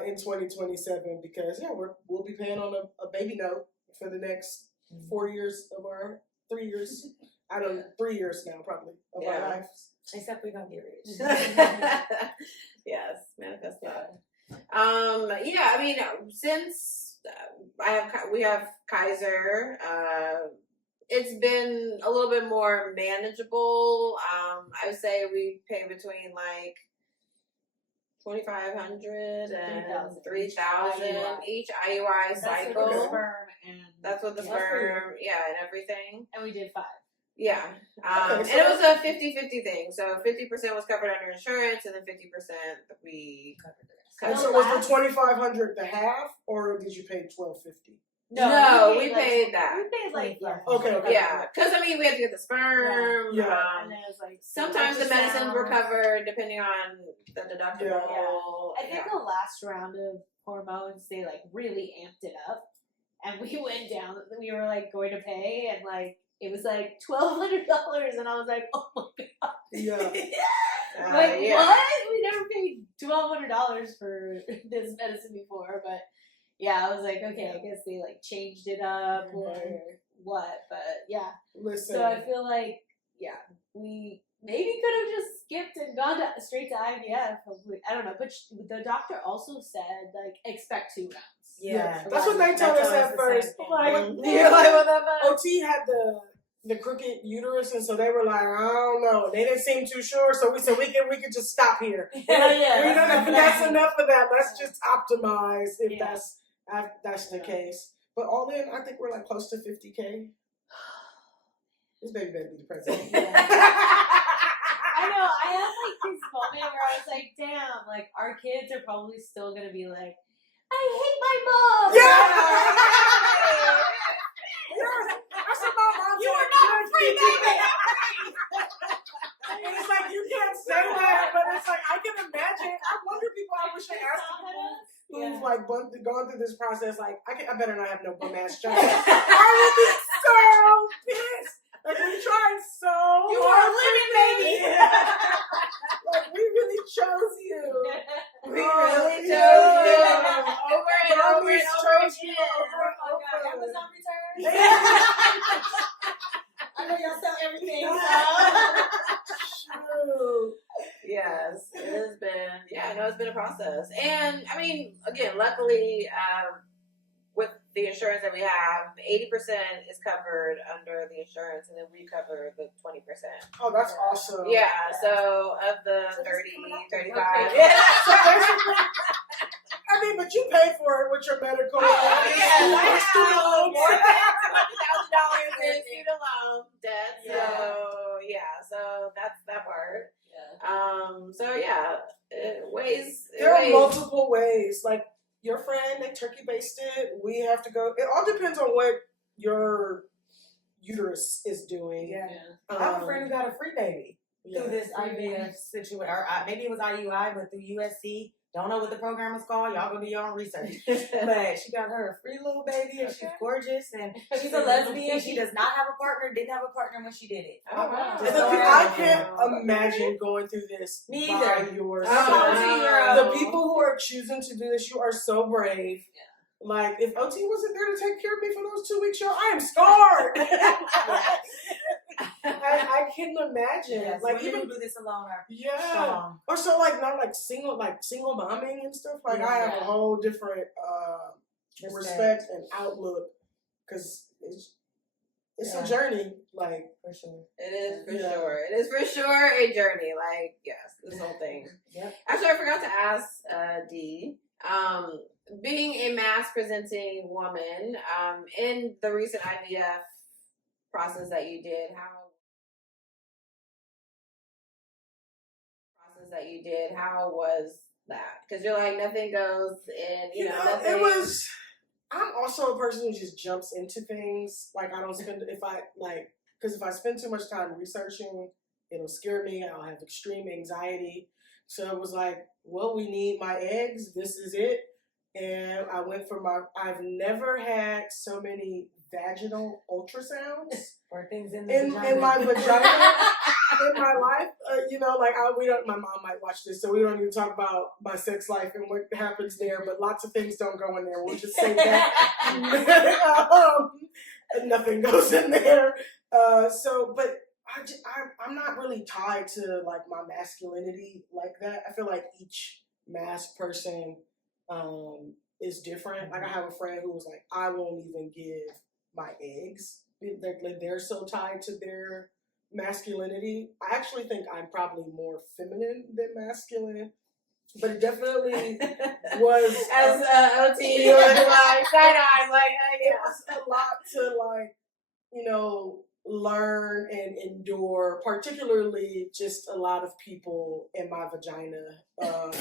in 2027, because we'll be paying on a baby note for the next 4 years of our 3 years. 3 years now probably of our lives. Except we're gonna get rich. Yes, manifest that. I mean, since we have Kaiser, it's been a little bit more manageable. I would say we pay between like $2,500 and $3,000 each IUI cycle. That's what the sperm, and everything. And we did 5. Yeah. And it was a 50-50 thing. So 50% was covered under insurance, and then 50% we covered the rest. And so was the $2,500 the half, or did you pay $1,250? No, we paid that. We paid like Okay. Yeah, because I mean we had to get the sperm. Yeah. And then it was like sometimes the medicines were covered depending on the deductible. Yeah. I think the last round of hormones they like really amped it up, and we went down. We were like going to pay, and like it was like $1,200, and I was like, oh my god. Yeah. What? We never paid $1,200 for this medicine before, but. Yeah, I was like, okay, I guess they like changed it up or what, but yeah. Listen. So I feel like, we maybe could have just skipped and gone straight to IVF. Hopefully, I don't know, but the doctor also said like expect 2 rounds. Yeah, that's what they told us at first. OT had the crooked uterus, and so they were like, I don't know. They didn't seem too sure, so we said we could just stop here. That's enough of that. Let's just optimize if that's the case. But all in, I think we're like close to 50K. This baby better be the president. I know. I had like this moment where I was like, damn, like our kids are probably still gonna be like, I hate my mom. That's what my mom You said. are not a free baby. And it's like you can't say that, but it's like I can imagine. I wonder people. I wish I asked people who've like gone through this process. Like I better not have no bum ass child. I would be so pissed. Like we tried so. You are a living baby. Like we really chose you. We really chose you over and over and over again. Amazon return. I know y'all sell everything. Yes, it has been. Yeah, I know it's been a process, and I mean, again, luckily, with the insurance that we have, 80% is covered under the insurance, and then we cover the 20%. Oh, that's awesome. Yeah, so of the 30, 35. Yeah. So basically, I mean, but you pay for it with your medical. I have student more loans. than $200,000 in student loan debt. So that's that part. There are multiple ways. Like your friend, they turkey basted. We have to go. It all depends on what your uterus is doing. Yeah. I have a friend who got a free baby through this IVF situation, or maybe it was IUI, but through USC. Don't know what the program was called. Y'all go do your own research. But she got her a free little baby, and she's gorgeous, and she's a lesbian. She does not have a partner. Didn't have a partner when she did it. Oh, wow. I can't imagine going through this Me by either. yourself. The people who are choosing to do this, you are so brave. Like, if OT wasn't there to take care of me for those 2 weeks, y'all, I am scarred. I couldn't imagine. Yes, like, women even who do this alone are yeah. Or so, like, not like single momming and stuff. Like, I have a whole different respect and outlook, because it's a journey, like, for sure. It is for sure. It is for sure a journey. Like, yes, this whole thing. Yep. Actually, I forgot to ask D. Being a mass presenting woman, in the recent IVF process that you did, how was that? Because you're like, nothing goes in, you know, nothing. It was. I'm also a person who just jumps into things. Like, I don't spend, because if I spend too much time researching, it'll scare me. I'll have extreme anxiety. So it was like, well, we need my eggs. This is it. And I went for I've never had so many vaginal ultrasounds Or things in my vagina in my life. My mom might watch this, so we don't even talk about my sex life and what happens there, but lots of things don't go in there. We'll just say that. Nothing goes in there. But I'm not really tied to, like, my masculinity like that. I feel like each mass person is different. Like, I have a friend who was like, I won't even give my eggs. They're so tied to their masculinity. I actually think I'm probably more feminine than masculine, but it definitely was. As OT, you were like, side eye, like, it was a lot to, like, learn and endure, particularly just a lot of people in my vagina,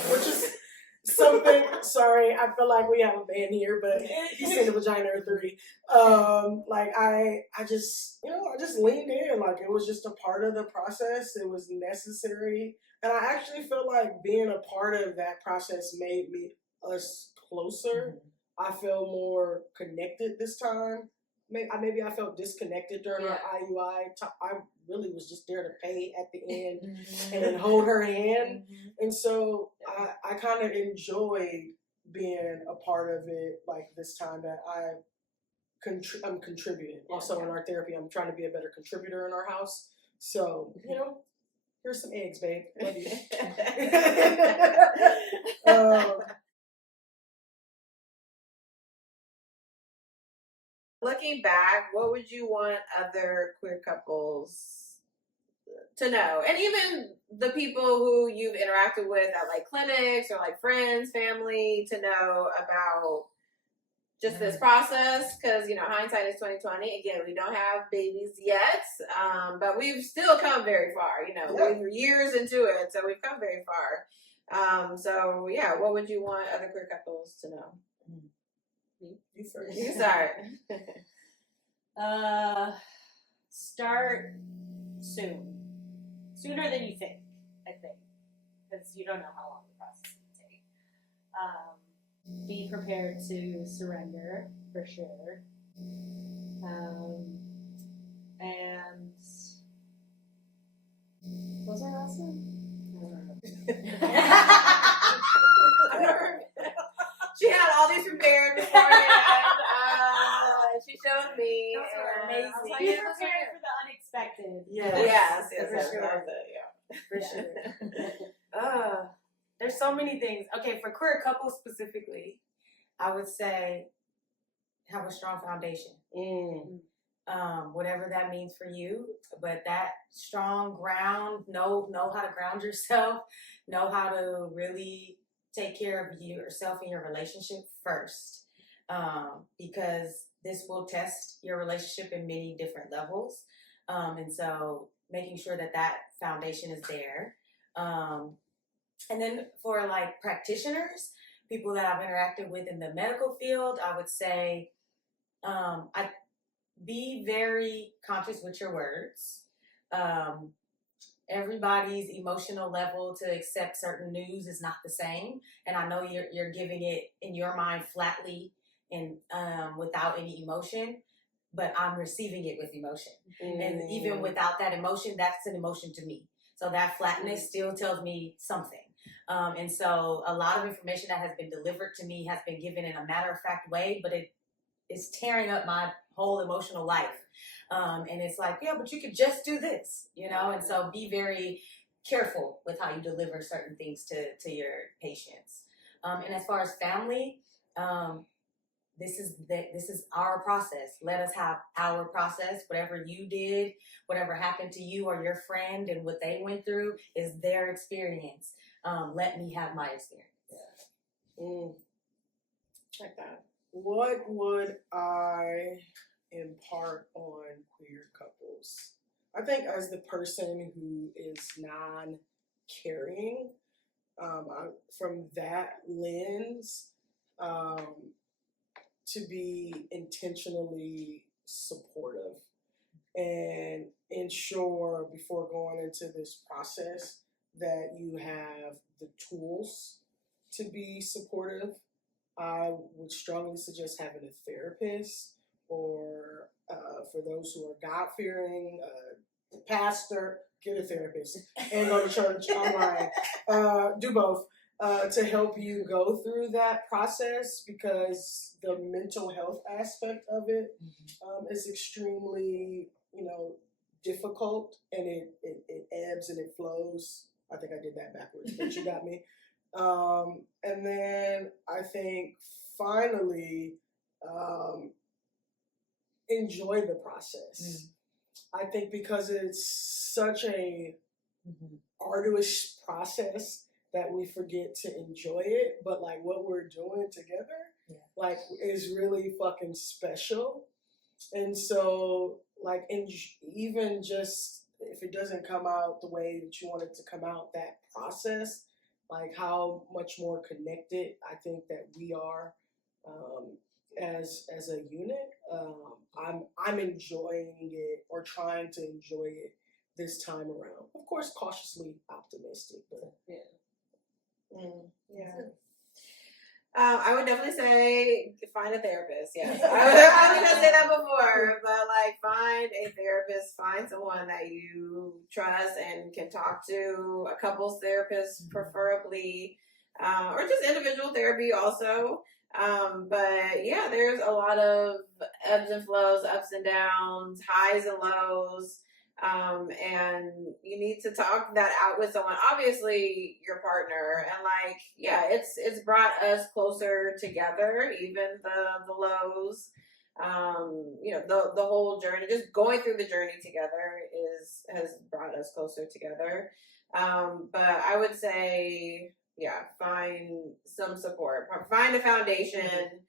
which is something. Sorry, I feel like we have a man here, but he's seen a vagina or 3. I just leaned in. Like, it was just a part of the process. It was necessary, and I actually feel like being a part of that process made us closer. I feel more connected this time. Maybe I felt disconnected during our IUI. I really was just there to pay at the end and hold her hand. And so I kind of enjoyed being a part of it, like, this time that I'm contributing. Also, in our therapy, I'm trying to be a better contributor in our house. So, here's some eggs, babe. Love you. Looking back, what would you want other queer couples to know? And even the people who you've interacted with at, like, clinics or, like, friends, family, to know about just this process. Because, hindsight is 2020. Again, we don't have babies yet, but we've still come very far. We're years into it, so we've come very far. What would you want other queer couples to know? You first. You start. Start soon. Sooner than you think, I think. Because you don't know how long the process will take. Be prepared to surrender, for sure. And what was our last one? I don't remember. She had all these prepared beforehand. She showed me. Those were amazing. I was like, you're prepared for the unexpected. Yes, for sure. For sure. There's so many things. Okay, for queer couples specifically, I would say have a strong foundation. Whatever that means for you, but that strong ground, know how to ground yourself, know how to really take care of yourself and your relationship first, because this will test your relationship in many different levels, and so making sure that foundation is there. And then for, like, practitioners, people that I've interacted with in the medical field, I would say be very conscious with your words. Everybody's emotional level to accept certain news is not the same, and I know you're giving it in your mind flatly and without any emotion, but I'm receiving it with emotion. And even without that emotion, that's an emotion to me. So that flatness still tells me something. And so a lot of information that has been delivered to me has been given in a matter-of-fact way, but it is tearing up my whole emotional life. And it's like, yeah, but you could just do this, you know? And so be very careful with how you deliver certain things to your patients. And as far as family, this is our process. Let us have our process. Whatever you did, whatever happened to you or your friend and what they went through is their experience. Let me have my experience. Like that. What would I impart on queer couples? I think as the person who is non-carrying, from that lens, to be intentionally supportive and ensure before going into this process that you have the tools to be supportive. I would strongly suggest having a therapist, or for those who are God-fearing, pastor, get a therapist and go to church online. Do both to help you go through that process, because the mental health aspect of it is extremely, difficult, and it ebbs and it flows. I think I did that backwards, but you got me. And then I think finally, enjoy the process. I think because it's such a arduous process that we forget to enjoy it, but like what we're doing together, like is really fucking special. And so like, even just if it doesn't come out the way that you want it to come out, that process, like how much more connected I think that we are as a unit. I'm enjoying it, or trying to enjoy it this time around. Of course, cautiously optimistic, but I would definitely say find a therapist. Yes, I was gonna say that before, but like find a therapist, find someone that you trust and can talk to. A couples therapist, preferably, or just individual therapy also. But yeah, there's a lot of ebbs and flows, ups and downs, highs and lows. And you need to talk that out with someone, obviously your partner, and like, yeah, it's brought us closer together, even the lows, the whole journey, just going through the journey together has brought us closer together. But I would say, yeah, find some support, find a foundation,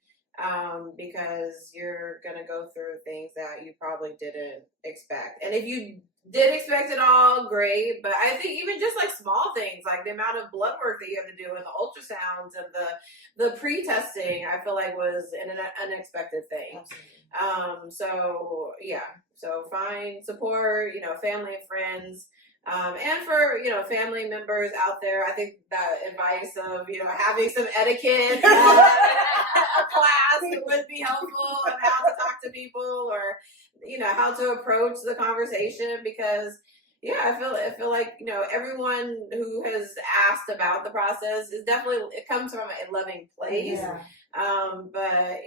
because you're gonna go through things that you probably didn't expect. And if you did expect it all, great. But I think even just like small things, like the amount of blood work that you have to do, and the ultrasounds and the pre-testing, I feel like was an unexpected thing. So find support, family and friends. And for, family members out there, I think that advice of, having some etiquette class would be helpful, of how to talk to people, or, how to approach the conversation, because I feel like, everyone who has asked about the process is definitely, it comes from a loving place. But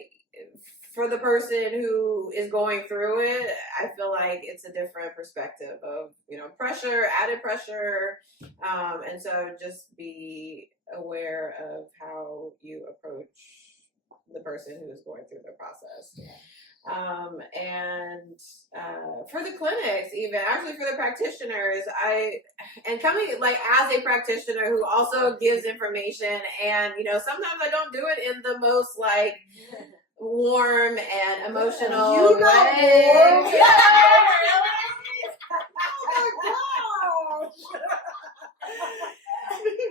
for the person who is going through it, I feel like it's a different perspective of, pressure, added pressure. And so just be aware of how you approach the person who is going through the process. And for the clinics, even actually for the practitioners, and coming like as a practitioner who also gives information, and sometimes I don't do it in the most like warm and emotional way.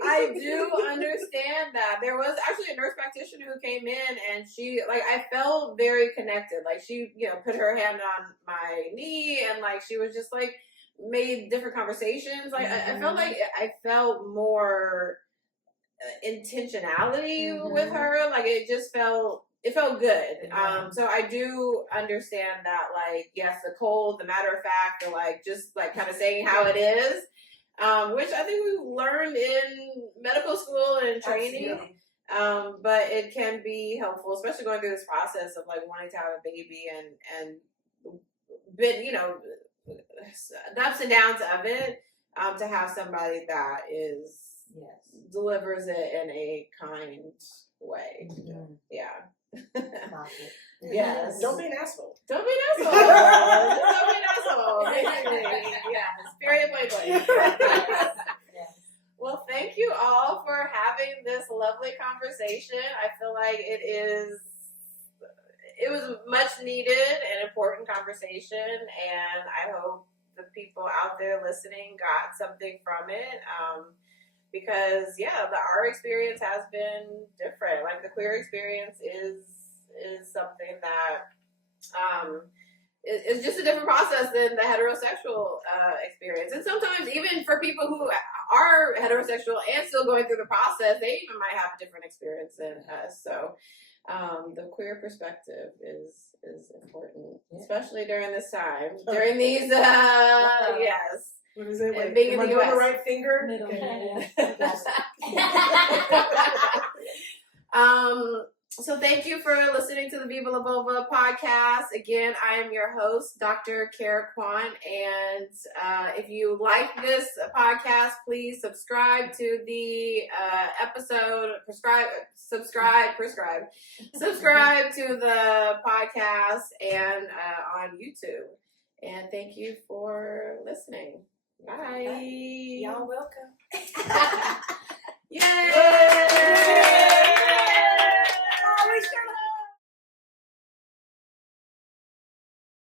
I do understand that. There was actually a nurse practitioner who came in, and she, like, I felt very connected. Like, she, put her hand on my knee, and, like, she was just, like, made different conversations. Like, I felt like I felt more intentionality with her. Like, it felt good. So I do understand that, like, yes, the cold, the matter of fact, or, like, just, like, kind of saying how it is. Which I think we've learned in medical school and training. Absolutely. But it can be helpful, especially going through this process of like wanting to have a baby and been, you know, the ups and downs of it. To have somebody that is delivers it in a kind way. Yeah. Yes. Don't be an asshole. Don't be an asshole. Don't be an asshole. Basically. Yes. Period. Blank. Well, thank you all for having this lovely conversation. I feel like it was much needed and important conversation, and I hope the people out there listening got something from it. Because our experience has been different. Like the queer experience is something that is just a different process than the heterosexual experience. And sometimes even for people who are heterosexual and still going through the process, they even might have a different experience than us. So the queer perspective is important, especially during this time, during these yes. What is it? Wait, being am in I the doing the US. right finger? Middle. So thank you for listening to the Viva La Vulva podcast. Again, I am your host, Dr. Cara Quant, and if you like this podcast, please subscribe to the episode. Subscribe to the podcast and on YouTube. And thank you for listening. Bye. Y'all welcome. Yay!